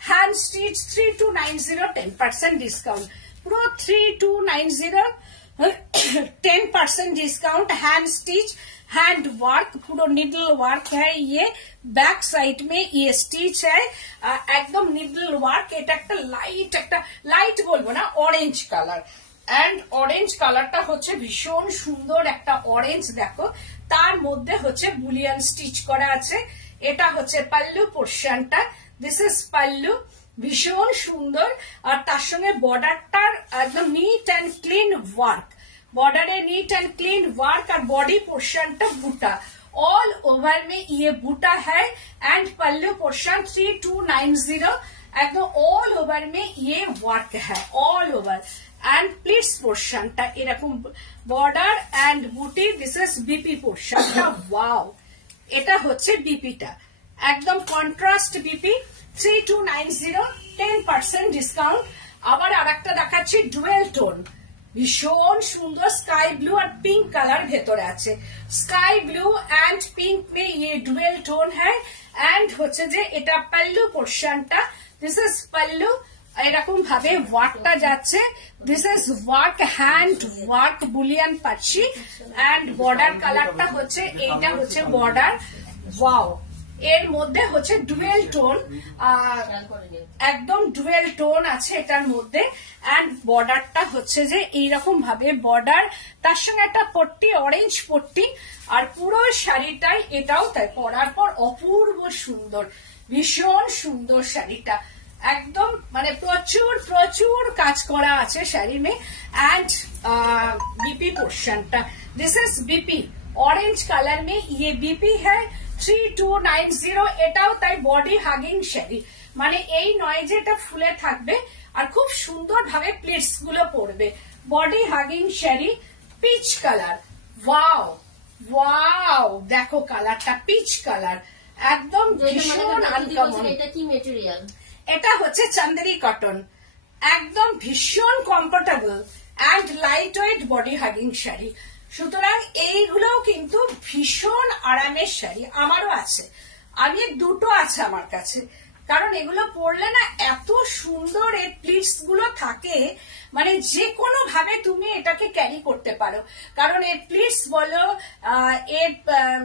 হ্যান্ড স্টিচ 3290, 10% ডিসকাউন্ট। पूरा 3290, 10% discount. Hand stitch, hand work, पूरा निडल वर्क है। ये बैक साइड में ये स्टिच है, एकदम निडल वर्क। এটা একটা লাইট বলবো না, অরেঞ্জ কালার। এন্ড অরেঞ্জ কালারটা হচ্ছে ভীষণ সুন্দর একটা অরেঞ্জ, দেখো তার মধ্যে হচ্ছে বুলিয়ান স্টিচ করা আছে। এটা হচ্ছে পাল্লু পোর্শনটা, দিস ইজ পাল্লু, ভীষণ সুন্দর। আর তার সঙ্গে বর্ডারটার একদম neat and clean work, border है नीट एंड क्लीन वर्क। और बॉडी पोर्शन तो बूटा, ऑल ओवर में ये बूटा है। एंड पल्लू पोर्शन 3290, एकदम ऑल ओवर में ये वर्क है, ऑल ओवर। एंड प्लीट्स पोर्शनটা এরকম বর্ডার এন্ড বুটি, দিস ইজ বিপি পোর্শনটা। ওয়াও, এটা হচ্ছে বিপিটা, একদম কন্ট্রাস্ট বিপি 3290, 10% ডিসকাউন্ট। আবার আরেকটা দেখাচ্ছি ডুয়েল টোন, ভীষণ সুন্দর স্কাই ব্লু আর পিঙ্ক কালার ভেতরে আছে। স্কাই ব্লু এন্ড পিঙ্ক মে ये ডুয়েল টোন है। এন্ড হচ্ছে যে এটা পাল্লু পোর্শনটা, দিস ইজ পাল্লু। এরকম ভাবে ওয়ার্কটা যাচ্ছে, this is work, hand work Boolean পাচ্ছি। এন্ড বর্ডার কালারটা হচ্ছে এইটা হচ্ছে বর্ডার। ওয়াও, এর মধ্যে হচ্ছে ডুয়েল টোন, একদম ডুয়েল টোন আছে এটার মধ্যে। এন্ড বর্ডারটা হচ্ছে যে এইরকম ভাবে বর্ডার, তার সঙ্গে একটা পট্টি, অরেঞ্জ পট্টি। আর পুরো শাড়িটাই এটাও তাই, পরার পর অপূর্ব সুন্দর, ভীষণ সুন্দর শাড়িটা। एकदम माने प्रचुर प्रचुर काज करा আছে শাড়ি में। एंड बीपी पोर्शन टा, this is BP orange colour में, ये बीपी है 3290। এটাও তাই বডি হাগিং শাড়ি, মানে এই নয় যে এটা ফুলে থাকবে, আর খুব সুন্দর ভাবে প্লিটস গুলো পড়বে। Body hugging sari, peach colour, wow wow, দেখো কালারটা পিচ কালার, একদম ভীষণ আনকমন। এটা কি মেটেরিয়াল? এটা হচ্ছে চান্দেরি কটন, একদম ভীষণ comfortable and light weight body hugging sari. সুতরাং এইগুলোও কিন্তু ভীষণ আরামের শাড়ি, আমারও আছে, আমি দুটো আছে আমার কাছে, কারণ এগুলো পরলে না এত সুন্দর এর প্লিটস গুলো থাকে, মানে যে কোনো ভাবে তুমি এটাকে ক্যারি করতে পারো। কারণ এর প্লিটস বলো, এর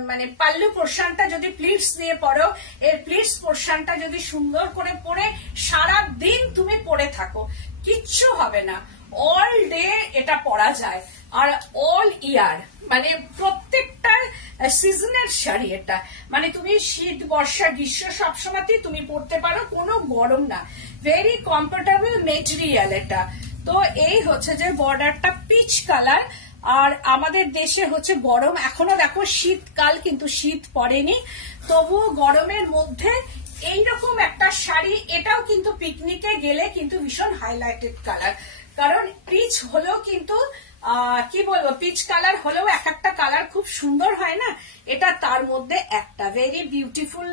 মানে পাল্লু পোর্শনটা যদি প্লিটস দিয়ে পরো, এর প্লিটস পোর্শনটা যদি সুন্দর করে পরে সারা দিন তুমি পরে থাকো, কিচ্ছু হবে না, অল ডে এটা পরা যায়। আর অল ইয়ার, মানে প্রত্যেকটা সিজনের শাড়ি এটা, মানে তুমি শীত বর্ষা গ্রীষ্ম সবসময়তেই তুমি পরতে পারো, কোনো গরম না, ভেরি কমফোর্টেবল মেটেরিয়াল এটা। তো এই হচ্ছে যে বর্ডারটা পিচ কালার, আর আমাদের দেশে হচ্ছে গরম, এখনো দেখো শীতকাল কিন্তু শীত পড়েনি, তবুও গরমের মধ্যে এইরকম একটা শাড়ি, এটাও কিন্তু পিকনিকে গেলে কিন্তু ভীষণ হাইলাইটেড কালার। কারণ পিচ হলেও কিন্তু কি বলবো, পিচ কালার হলেও এক একটা কালার খুব সুন্দর হয় না, এটা তার মধ্যে একটা ভেরি বিউটিফুল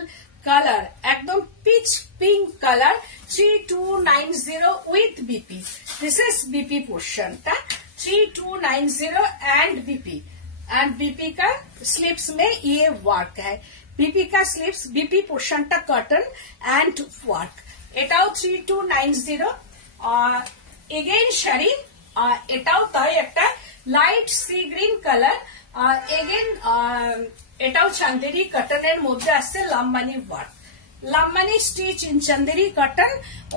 কালার, একদম peach pink colour. 3290 with BP, this is BP पोर्शनটা 3290 एंड बीपी का स्लीव्स में ये वर्क है, बीपी का स्लीव्स, बीपी पोर्शनটা कॉटन एंड वर्क, এটাও 3290। এগেইন শাড়ি, এটাও তাই একটা light sea green colour, again এটাও চান্দেরি কটনের মধ্যে আসছে, Lambani work, Lambani stitch in Chanderi cotton.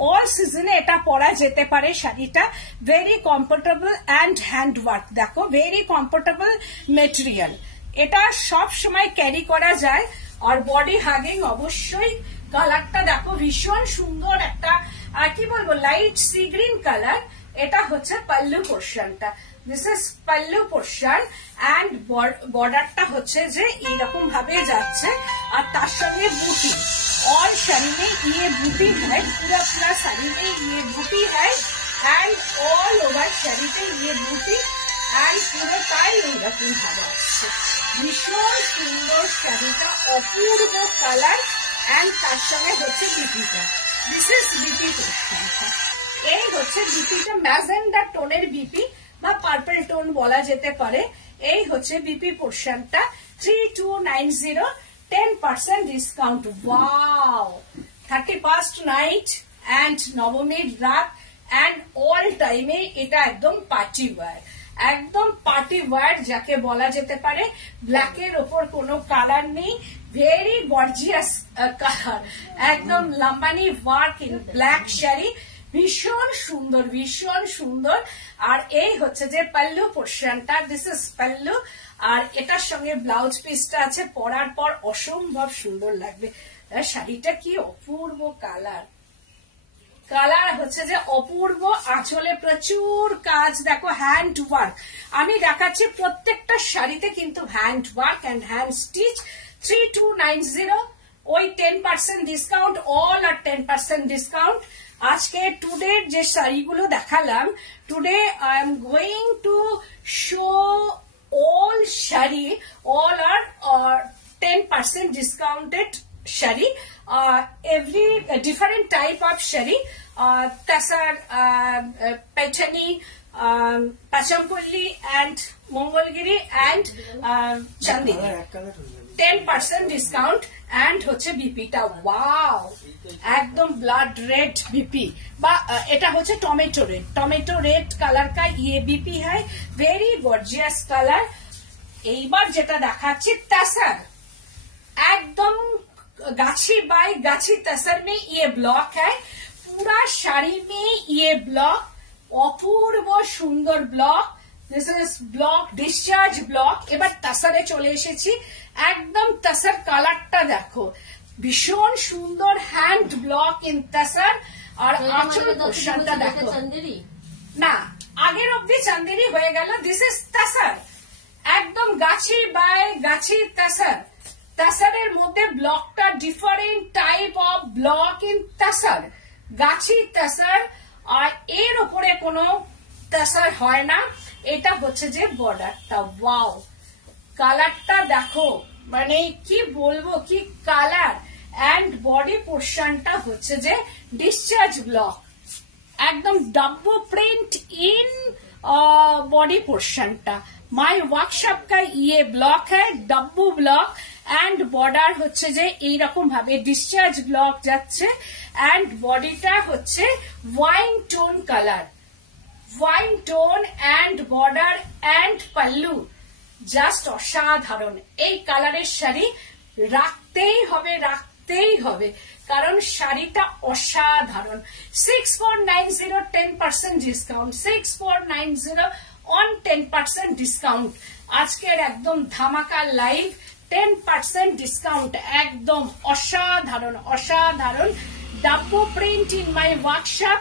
All সিজনে এটা পরা যেতে পারে শাড়িটা, very comfortable and hand work, দেখো ভেরি কমফোর্টেবল মেটেরিয়াল, এটা সব সময় ক্যারি করা যায়। আর বডি হাগিং অবশ্যই, কালারটা দেখো ভীষণ সুন্দর একটা, কি বলবো, লাইট সি গ্রিন কালার। এটা হচ্ছে পাল্লু পোর্শনটা, this is pallu portion and বর্ডারটা হচ্ছে যে এইরকম ভাবে যাচ্ছে, আর তার সঙ্গে বুটি, और শাড়ি में ये बूटी है, पूरा শাড়ি में ये बूटी है एंड ऑल ओवर শাড়ি पे ये बूटी एंड পুরোটাই এইরকম ভাবে আসছে, ভীষণ সুন্দর শাড়িটা, অপূর্ব কালার এন্ড তার সঙ্গে হচ্ছে বিপিটা, দিস ইজ বিপি পোর্শনটা। এই হচ্ছে বিপিটা, ম্যাজেন্ডা টোনের বিপি বা পার্পল টোন বলা যেতে পারে। এই হচ্ছে বিপি পোর্শনটা 3290, 10% discount. Wow, 31st night and নবমীর রাত এন্ড অল টাইমে এটা একদম পার্টি ওয়্যার, একদম পার্টি ওয়্যার যাকে বলা যেতে পারে। ব্ল্যাকের ওপর কোনো কালার নেই, ভেরি গর্জিয়াস কালার, একদম Lambani work in black sari, ভীষণ সুন্দর ভীষণ সুন্দর। আর এই হচ্ছে যে পাল্লু পোর্শনটা, দিস ইজ পাল্লু, আর এটার সঙ্গে ব্লাউজ পিসটা আছে, পরার পর অসম্ভব সুন্দর লাগবে। শাড়িটা কি অপূর্ব কালার, কালার হচ্ছে যে অপূর্ব, আঁচলে প্রচুর কাজ, দেখো হ্যান্ড ওয়ার্ক, আমি দেখাচ্ছি প্রত্যেকটা শাড়িতে কিন্তু hand work and hand stitch. 3290, ওই 10% ডিসকাউন্ট, অল আর 10% ডিসকাউন্ট। আজকে টুডে যে শাড়িগুলো দেখালাম, today I am going to show all sari, all are 10% discounted sari, every different type of sari, tussar, Paithani, Pochampally and Mangalagiri and Chandini, 10% discount and হচ্ছে বিপিটা। ওয়াও, একদম ব্লাড রেড বিপি, বা এটা হচ্ছে टोमेटो रेड कलर का ये बीपी है, वेरी गॉर्जियस कलर। এইবার যেটা দেখাচ্ছি तसर, एकदम गाछी बाय गाछी तसर में ये ब्लॉक है, पूरा শাড়ি में ये ब्लॉक, অপূর্ব সুন্দর block, this is block, discharge block. এবার তাসারে চলে এসেছি, একদম তাসার কালারটা দেখো, ভীষণ সুন্দর হ্যান্ড ব্লক ইন তাসার। আর আঁচল পোর্শনটা দেখো, না আগের অব্দি চান্দেরি হয়ে গেল, দিস ইজ তাসার, একদম গাছি বাই গাছি তাসার। তাসারের মধ্যে ব্লকটা different type of block in tussar, Gachhi tussar, আর এর উপরে কোনো তাসার হয় না। এটা হচ্ছে যে বর্ডারটা, ওয়াও কালারটা দেখো, মানে কি বলবো, কি কালার। অ্যান্ড বডি পোর্শনটা হচ্ছে যে ডিসচার্জ ব্লক, একদম डब्बू प्रिंट इन बॉडी पोर्शनটা। माय वर्कशॉप का ये ब्लॉक है डब्बू ब्लॉक एंड बॉर्डर হচ্ছে যে এই রকম ভাবে ডিসচার্জ ব্লক যাচ্ছে। এন্ড বডিটা হচ্ছে wine tone colour, wine tone and border and pallu just অসাধারণ। এই কালারের শাড়ি রাখতেই হবে, রাখতেই হবে, কারণ শাড়িটা অসাধারণ। 6490 10% ডিসকাউন্ট, 6490 অন 10% ডিসকাউন্ট। আজকের একদম ধামাকা লাইভ 10% ডিসকাউন্ট, একদম অসাধারণ অসাধারণ। Dabu print in my workshop,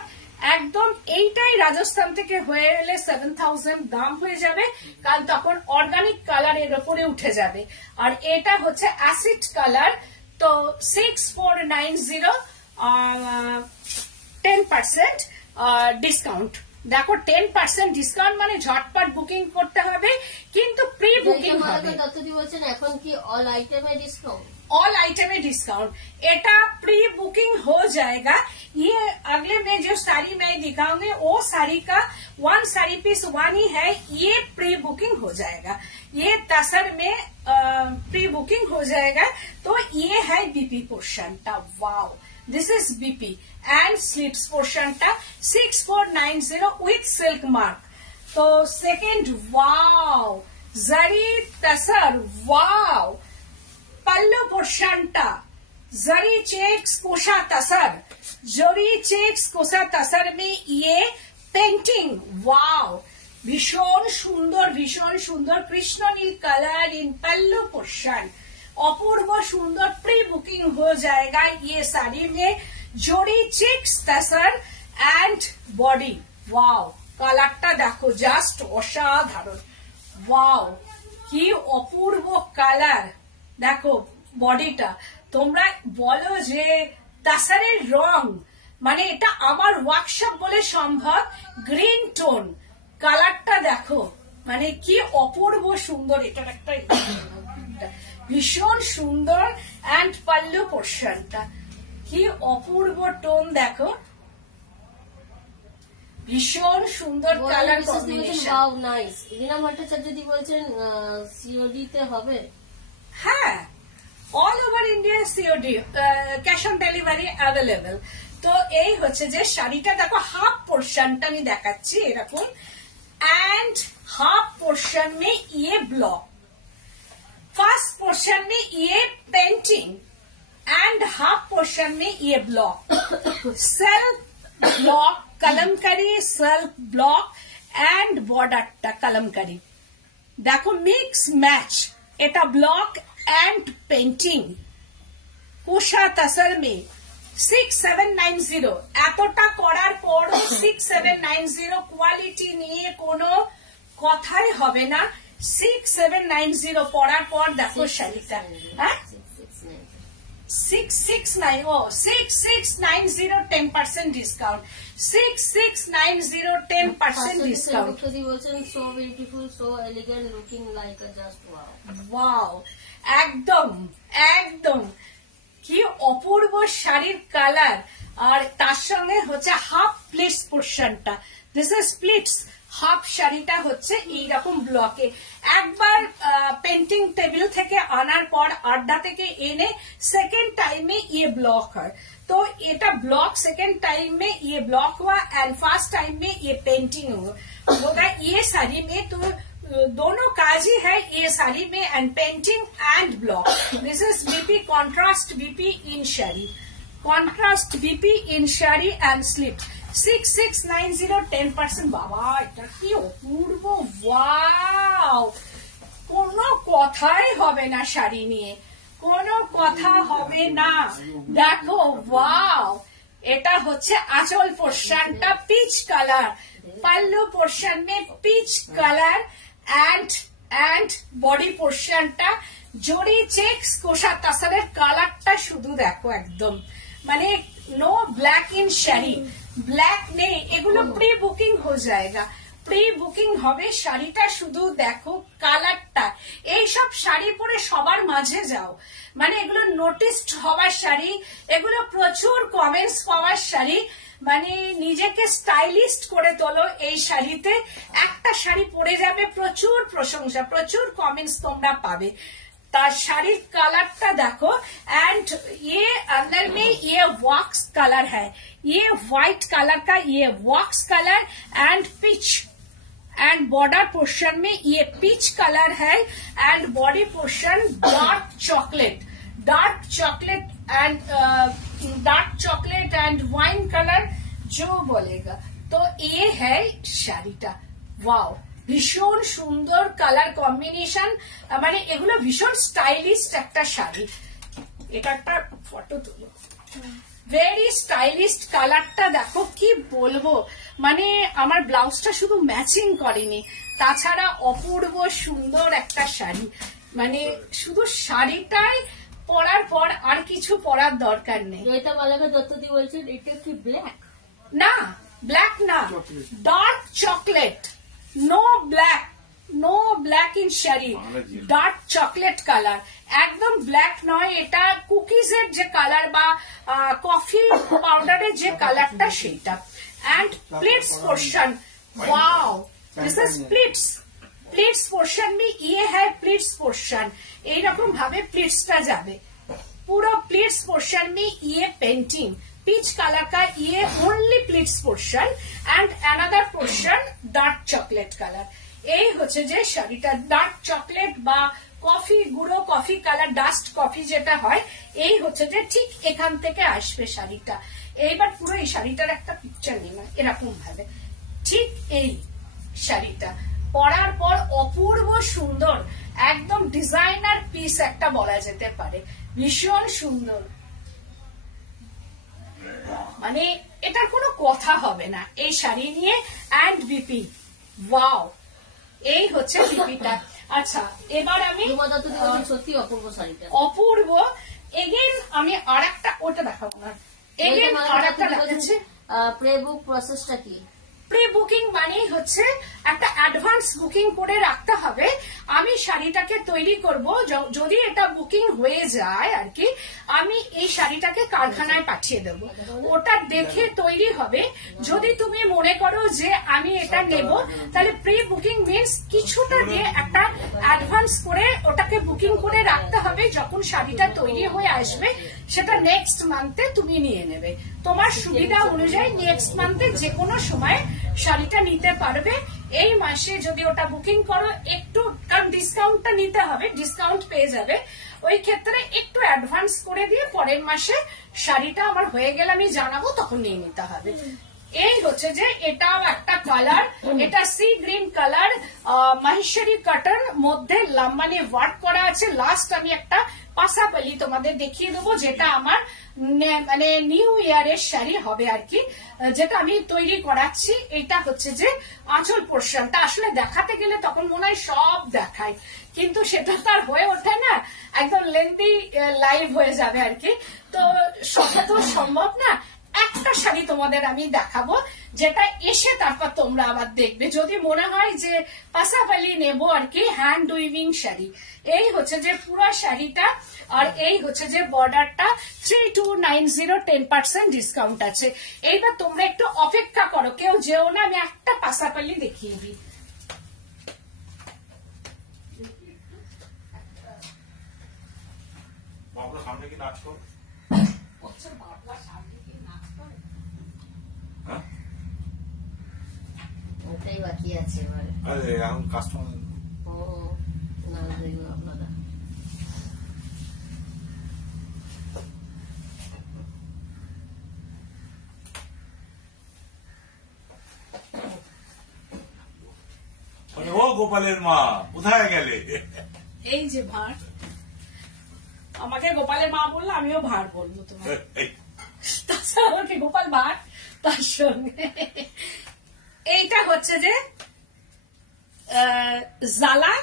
একদম এইটাই রাজস্থান থেকে হয়ে এলে 7000 দাম হয়ে যাবে, কারণ তখন অর্গানিক কালার এর উপরে উঠে যাবে। আর এটা হচ্ছে অ্যাসিড কালার, তো 6490 10% ডিসকাউন্ট। দেখো 10% ডিসকাউন্ট মানে ঝটপট বুকিং করতে হবে, কিন্তু প্রি বুকিং হবে। দত্তদি বলছেন এখন কি অল আইটেমে ডিসকাউন্ট? ऑल आइटम में डिस्काउंट, एटा प्री बुकिंग हो जाएगा। ये अगले में जो साड़ी मैं दिखाऊंगी वो साड़ी का 1 साड़ी पीस 1 ही है, ये प्री बुकिंग हो जाएगा। ये तसर में प्री बुकिंग हो जाएगा। तो ये है बीपी पोर्शन टा, wow this is BP and sleeves portion टा 6490 विथ सिल्क मार्क। तो second wow zari tussar, wow pallu पोर्शनटा जरी चेक्स कोशा तसर, जरी चेक्स कोशा तसर में ये पेंटिंग, वाओ भीषण सुंदर कृष्ण नील कलर इन पल्लू पोर्शन, अपूर्व सुंदर। प्री बुकिंग हो जाएगा ये साड़ी में, जोड़ी checks tussar and body, wow कलरटा देखो जस्ट असाधारण, वाओ की अपूर्व कलर। দেখো বডিটা, তোমরা বলো যে তাসারের রং, মানে এটা আমার ওয়ার্কশপ বলে সম্ভব। গ্রিন টোন কালারটা দেখো, মানে কি অপূর্ব সুন্দর, এটার একটা ভীষণ সুন্দর। এন্ড পাল্লু পোর্শনটা কি অপূর্ব টোন দেখো, ভীষণ সুন্দর colour combination. Wow nice. Rina Bhattacharya যদি বলছেন সিওডি তে হবে? হ্যাঁ, all over India COD, cash on delivery available. তো এই হচ্ছে যে শাড়িটা দেখো, হাফ পোর্শনটা আমি দেখাচ্ছি এরকম, एंड हाफ पोर्शन में ये ब्लॉक, फर्स्ट पोर्शन में ये पेंटिंग एंड हाफ पोर्शन में ये block, self block Kalamkari, self block and बॉर्डरটা कलमकारी। देखो मिक्स मैच, এটা block and painting Kosa tussar মে 6790। এতটা করার পর 6790 কোয়ালিটি নিয়ে কোনো কথাই হবে না। 6790 পড়ার পর দেখো শাড়িটা, হ্যাঁ 6690 10% ডিসকাউন্ট, 6690 10% ডিসকাউন্ট। বলছেন so beautiful, so elegant, looking like আ জাস্ট ওয়াও। ওয়াও একদম একদম কি অপূর্ব শাড়ির কালার। আর তার সঙ্গে হচ্ছে হাফ প্লিটস পোর্শনটা, দিস ইজ প্লিটস। হাফ শাড়িটা হচ্ছে এইরকম ব্লকে, একবার পেন্টিং টেবিল থেকে আনার পর আড্ডা থেকে এনে सेकेंड टाइम में ये ब्लॉक है। तो এটা ब्लॉक सेकेंड टाइम में ये ब्लॉक हुआ एंड फर्स्ट टाइम में ये पेंटिंग होगा। ये साड़ी में तो दोनों काज ही है ये साड़ी में, and painting and block. This is BP contrast, BP in sari, contrast BP in sari and slip. 6690 10%। বাবা এটা কি অপূর্ব, ওয়াও কোনো কথাই হবে না শাড়ি নিয়ে, কোনো কথা হবে না। দেখো ওয়াও, এটা হচ্ছে আঁচল পোর্শনটা পিচ কালার, পাল্লু পোর্শন में পিচ কালার এন্ড বডি পোর্শনটা জরি চেক্স কোশা তাসারের কালারটা শুধু দেখো একদম, মানে no black in sari, black नहीं, এগুলো প্রি বুকিং हो जाएगा। প্রি বুকিং হবে শাড়িটা। শুধু দেখো কালারটা, এইসব শাড়ি পরে সবার মাঝে যাও, মানে এগুলো নোটিসড হওয়ার শাড়ি, এগুলো প্রচুর কমেন্টস পাওয়ার শাড়ি, মানে নিজেকে স্টাইলিস্ট করে তোলো এই শাড়িতে। একটা শাড়ি পরে যাবে, প্রচুর প্রশংসা, প্রচুর কমেন্টস তোমরা পাবে। तार शाड़ी कलर देखो एंड ये अंदर में ये वॉक्स कलर है, ये व्हाइट कलर का ये वॉक्स colour and peach and border portion में ये पिच कलर है and body portion dark chocolate and wine colour जो बोलेगा। तो ये है শাড়িটা। वाओ, ভীষণ সুন্দর কালার কম্বিনেশন, মানে এগুলো ভীষণ স্টাইলিস্ট একটা শাড়ি। এটা একটা ফটো তুলো, ভেরি স্টাইলিস্ট। কালারটা দেখো কি বলবো, মানে আমার ব্লাউজটা শুধু ম্যাচিং করেনি, তাছাড়া অপূর্ব সুন্দর একটা শাড়ি। মানে শুধু শাড়িটাই পরার পর আর কিছু পরার দরকার নেই। এটা মালাকা দত্তদি বলছেন এটা কি ব্ল্যাক? না, ব্ল্যাক না, dark chocolate. No black in sari, dark chocolate colour, একদম ব্ল্যাক নয়। এটা কুকিজের যে কালার বা কফি পাউডারের যে কালারটা সেটা। And pleats portion, wow this is pleats portion में ये है प्लिट्स पोर्शन। এইরকম ভাবে প্লিটসটা যাবে পুরো प्लिट्स पोर्शन में ये पेंटिंग पीच कलर का, ये only pleats portion and another portion dark chocolate colour. এই হচ্ছে যে শাড়িটা ডার্ক চকলেট বা কফি গুঁড়ো কফি কালার, ডাস্ট কফি যেটা হয়, এই হচ্ছে যে ঠিক এখান থেকে আসবে শাড়িটা। এইবার পুরো এই শাড়িটার একটা পিকচার নিলাম এরকম ভাবে, ঠিক এই শাড়িটা পরার পর অপূর্ব সুন্দর, একদম ডিজাইনার পিস একটা বলা যেতে পারে, ভীষণ সুন্দর। মানে এটার কোনো কথা হবে না এই শাড়ি নিয়ে। এন্ড বিপি, ওয়াও, এই হচ্ছে বিপিটা। আচ্ছা, এবার আমি সত্যি অপূর্ব শাড়িটা, অপূর্ব। এগেন আমি আর একটা ওটা দেখাবো না, এগেন আর একটা দেখাচ্ছি। প্রি বুক প্রসেসটা কি? প্রি বুকিং মানে হচ্ছে একটা অ্যাডভান্স বুকিং করে রাখতে হবে। আমি শাড়িটাকে তৈরি করব, যদি এটা বুকিং হয়ে যায় আর কি, আমি এই শাড়িটাকে কারখানায় পাঠিয়ে দেব, ওটা দেখে তৈরি হবে। যদি তুমি মনে করো যে আমি এটা নেব, তাহলে প্রি বুকিং মিনস কিছুটা দিয়ে একটা অ্যাডভান্স করে ওটাকে বুকিং করে রাখতে হবে। যখন শাড়িটা তৈরি হয়ে আসবে সেটা নেক্সট মান্থে তুমি নিয়ে নেবে, তোমার সুবিধা অনুযায়ী নেক্সট মান্থে যে কোনো সময় শাড়িটা নিতে পারবে। এই মাসে যদি ওটা বুকিং করো একটু, কারণ ডিসকাউন্টটা নিতে হবে, ডিসকাউন্ট পেয়ে যাবে, ওই ক্ষেত্রে একটু অ্যাডভান্স করে দিয়ে পরের মাসে শাড়িটা আমার হয়ে গেলে আমি জানাবো, তখন নিয়ে নিতে হবে। এই হচ্ছে যে এটাও একটা কালার, এটা sea green colour, Maheshwari cotton মধ্যে মানে ওয়ার্ক করা আছে। লাস্ট আমি একটা পাশাপালি তোমাদের দেখিয়ে দেবো, যেটা আমার মানে নিউ ইয়ারের শাড়ি হবে আর কি, যেটা আমি তৈরি করাচ্ছি। এটা হচ্ছে যে আঁচল পোর্শনটা, আসলে দেখাতে গেলে তখন মনে হয় সব দেখায়, কিন্তু সেটা তো আর হয়ে ওঠে না, একদম লেন্দি লাইভ হয়ে যাবে আর কি, তো সবটা তো সম্ভব না। একটা শাড়ি তোমাদের আমি দেখাবো, যেটা এসে তারপর তোমরা আবার দেখবে, যদি মনে হয় যে পাশাপালি নেবো আর কি। হ্যান্ড উইভিং শাড়ি, এই হচ্ছে যে পুরো শাড়িটা, আর এই হচ্ছে যে বর্ডারটা 3290, 10% ডিসকাউন্ট আছে। এইবার তোমরা একটু অপেক্ষা করো, কেউ যেও না, আমি একটা পাশাপালি দেখিয়ে দিই। সামনে কি নাচ করো? ওটাই বাকি আছে এবারে। আরে এখন কাস্টমার ও না দেখবো আপনারা। ও গোপালের মা কোথায় গেলে? এই যে ভাঁড়, আমাকে গোপালের মা বললো, আমিও ভাঁড় বলবো তোমার, তাছাড়া আমাকে গোপাল ভাঁড় তার সঙ্গে। এইটা হচ্ছে যে জালা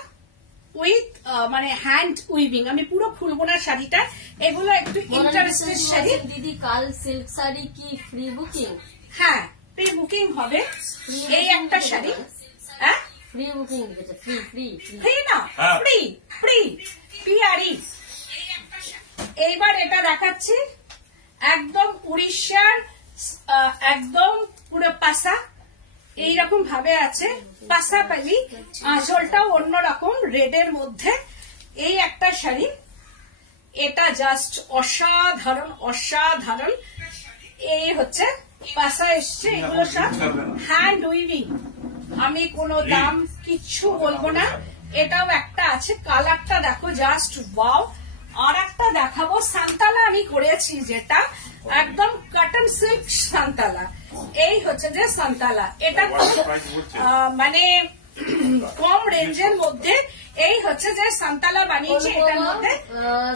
উইথ মানে হ্যান্ড উইভিং, আমি পুরো খুলবো না শাড়িটা, এগুলো একটু ইন্টারেস্টেড শাড়ি। দিদি কাল সিল্ক শাড়ি কি ফ্রি বুকিং? হ্যাঁ, প্রি বুকিং হবে। এই একটা শাড়ি, ফ্রি বুকিং লিখেছে, ফ্রি ফ্রি ফ্রি। ফ্রি না, হ্যাঁ। Free free PRE. এইবার এটা দেখাচ্ছি একদম উড়িষ্যার, একদম পুরো পাসা এইরকম ভাবে আছে, পাসাপালি, আঁচলটাও অন্যরকম রেডের মধ্যে। এই একটা শাড়ি, এটা জাস্ট অসাধারণ অসাধারণ। এই হচ্ছে পাসা এসছে, এগুলো সব হ্যান্ড উইভিং, আমি কোনো দাম কিচ্ছু বলবো না। এটাও একটা আছে, কালারটা দেখো জাস্ট ওয়াও। আর একটা দেখাবো সান্তালা আমি করেছি, যেটা একদম কটন সিল্ক সান্তালা। এই হচ্ছে যে সান্তালা, এটা মানে কম রেঞ্জের মধ্যে। এই হচ্ছে যে সান্তালা বানিয়েছি, এটার মধ্যে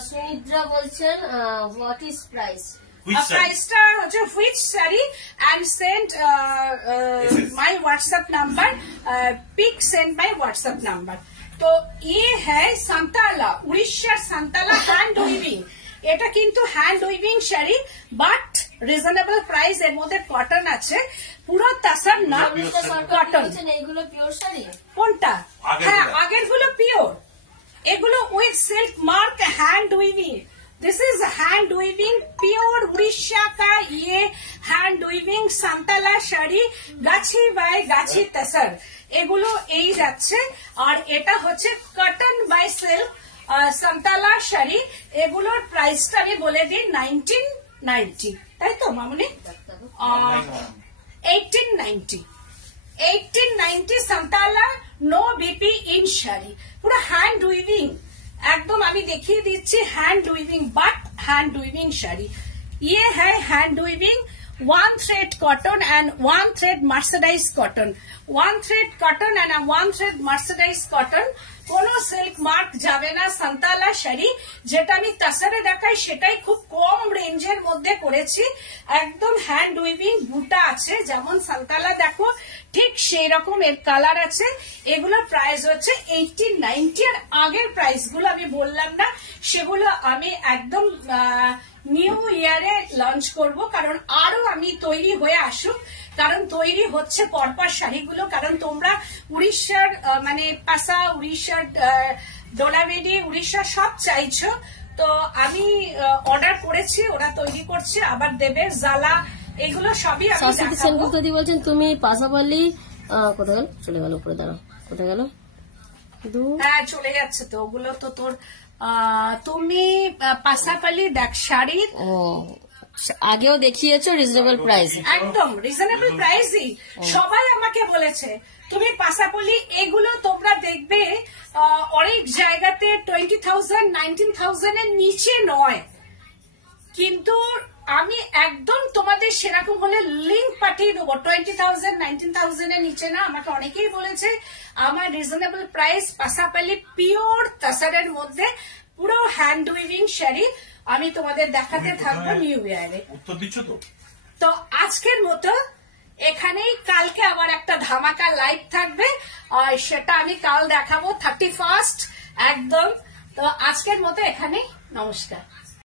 সুমিত্রা বলছেন হোয়াট ইজ প্রাইস? প্রাইসটা হচ্ছে which sari and send my WhatsApp number, pick send my WhatsApp number. তো ये है সান্তালা, উড়িষ্যার সান্তালা হ্যান্ড উইভিং। এটা কিন্তু hand weaving sari, but reasonable price. এর মধ্যে কটন আছে, পুরো তাসার না কটন। এইগুলো পিওর শাড়ি? কোনটা? হ্যাঁ, আগের গুলো পিওর, এগুলো with silk mark hand weaving. This is hand weaving pure Orissa का। ये hand weaving Santala sari, Gachhi by গাছি তাসার, এগুলো এই যাচ্ছে। আর এটা হচ্ছে cotton by silk Santala sari. এগুলোর প্রাইসটা আমি বলে দিই 1990, তাই তো মামনি? 1890 1890 Santala no BP in sari, পুরো হ্যান্ড উইভিং। একদম আমি দেখিয়ে দিচ্ছি hand weaving, but hand weaving sari. ये है hand weaving, 1 thread cotton and 1 thread mercerized cotton, 1 thread cotton and 1 thread mercerized cotton। কোনো সিল্ক মার্ক যাবে না। সান্তালা শাড়ি যেটা আমি তাসারে দেখাই সেটাই খুব কম রেঞ্জের মধ্যে করেছি, একদম হ্যান্ড উইভিং, বুটা আছে যেমন সান্তালা দেখো ঠিক সেই রকম এর কালার আছে। এগুলোর প্রাইস হচ্ছে 1890। আর আগের প্রাইস গুলো আমি বললাম না, সেগুলো আমি একদম নিউ ইয়ারে লঞ্চ করব, কারণ আরো আমি তৈরি হয়ে আসুক, কারণ তৈরি হচ্ছে পরপর শাড়িগুলো। কারণ তোমরা উড়িষ্যার মানে পাসা, উড়িষ্যার ডোলাবেডি, উড়িষ্যা সব চাইছো, তো আমি অর্ডার করেছি, ওরা তৈরি করছে, আবার দেবে জালা, এগুলো সবই আমি শাশ্বতী দেখাবো। সেনগুপ্তদি বলছেন তুমি পাশাপালি কোথায় গেল, চলে গেল উপরে, দাঁড়াও কোথায় গেল? হ্যাঁ চলে যাচ্ছে তো, ওগুলো তো তোর তুমি পাশাপালি দেখ শাড়ির ও আগেও দেখিয়েছো রিজনেবল প্রাইস, একদম রিজনেবল প্রাইসই। সবাই আমাকে বলেছে তুমি পাশাপালি, এগুলো তোমরা দেখবে অনেক জায়গাতে 20,000 19,000 এর নিচে নয়, কিন্তু আমি একদম তোমাদের সেরকম হলে লিঙ্ক পাঠিয়ে দেবো। 20,000 19,000 এর নিচে না। আমাকে অনেকেই বলেছে আমার রিজনেবল প্রাইস পাশাপালি পিওর তাসারের মধ্যে পুরো হ্যান্ড উইভিং শাড়ি আমি তোমাদের দেখাতে থাকবো নিউ ইয়ারে। উত্তর দিচ্ছ তো? তো আজকের মতো এখানেই, কালকে আবার একটা ধামাকা লাইভ থাকবে, আর সেটা আমি কাল দেখাবো 31st একদম। তো আজকের মতো এখানেই, নমস্কার।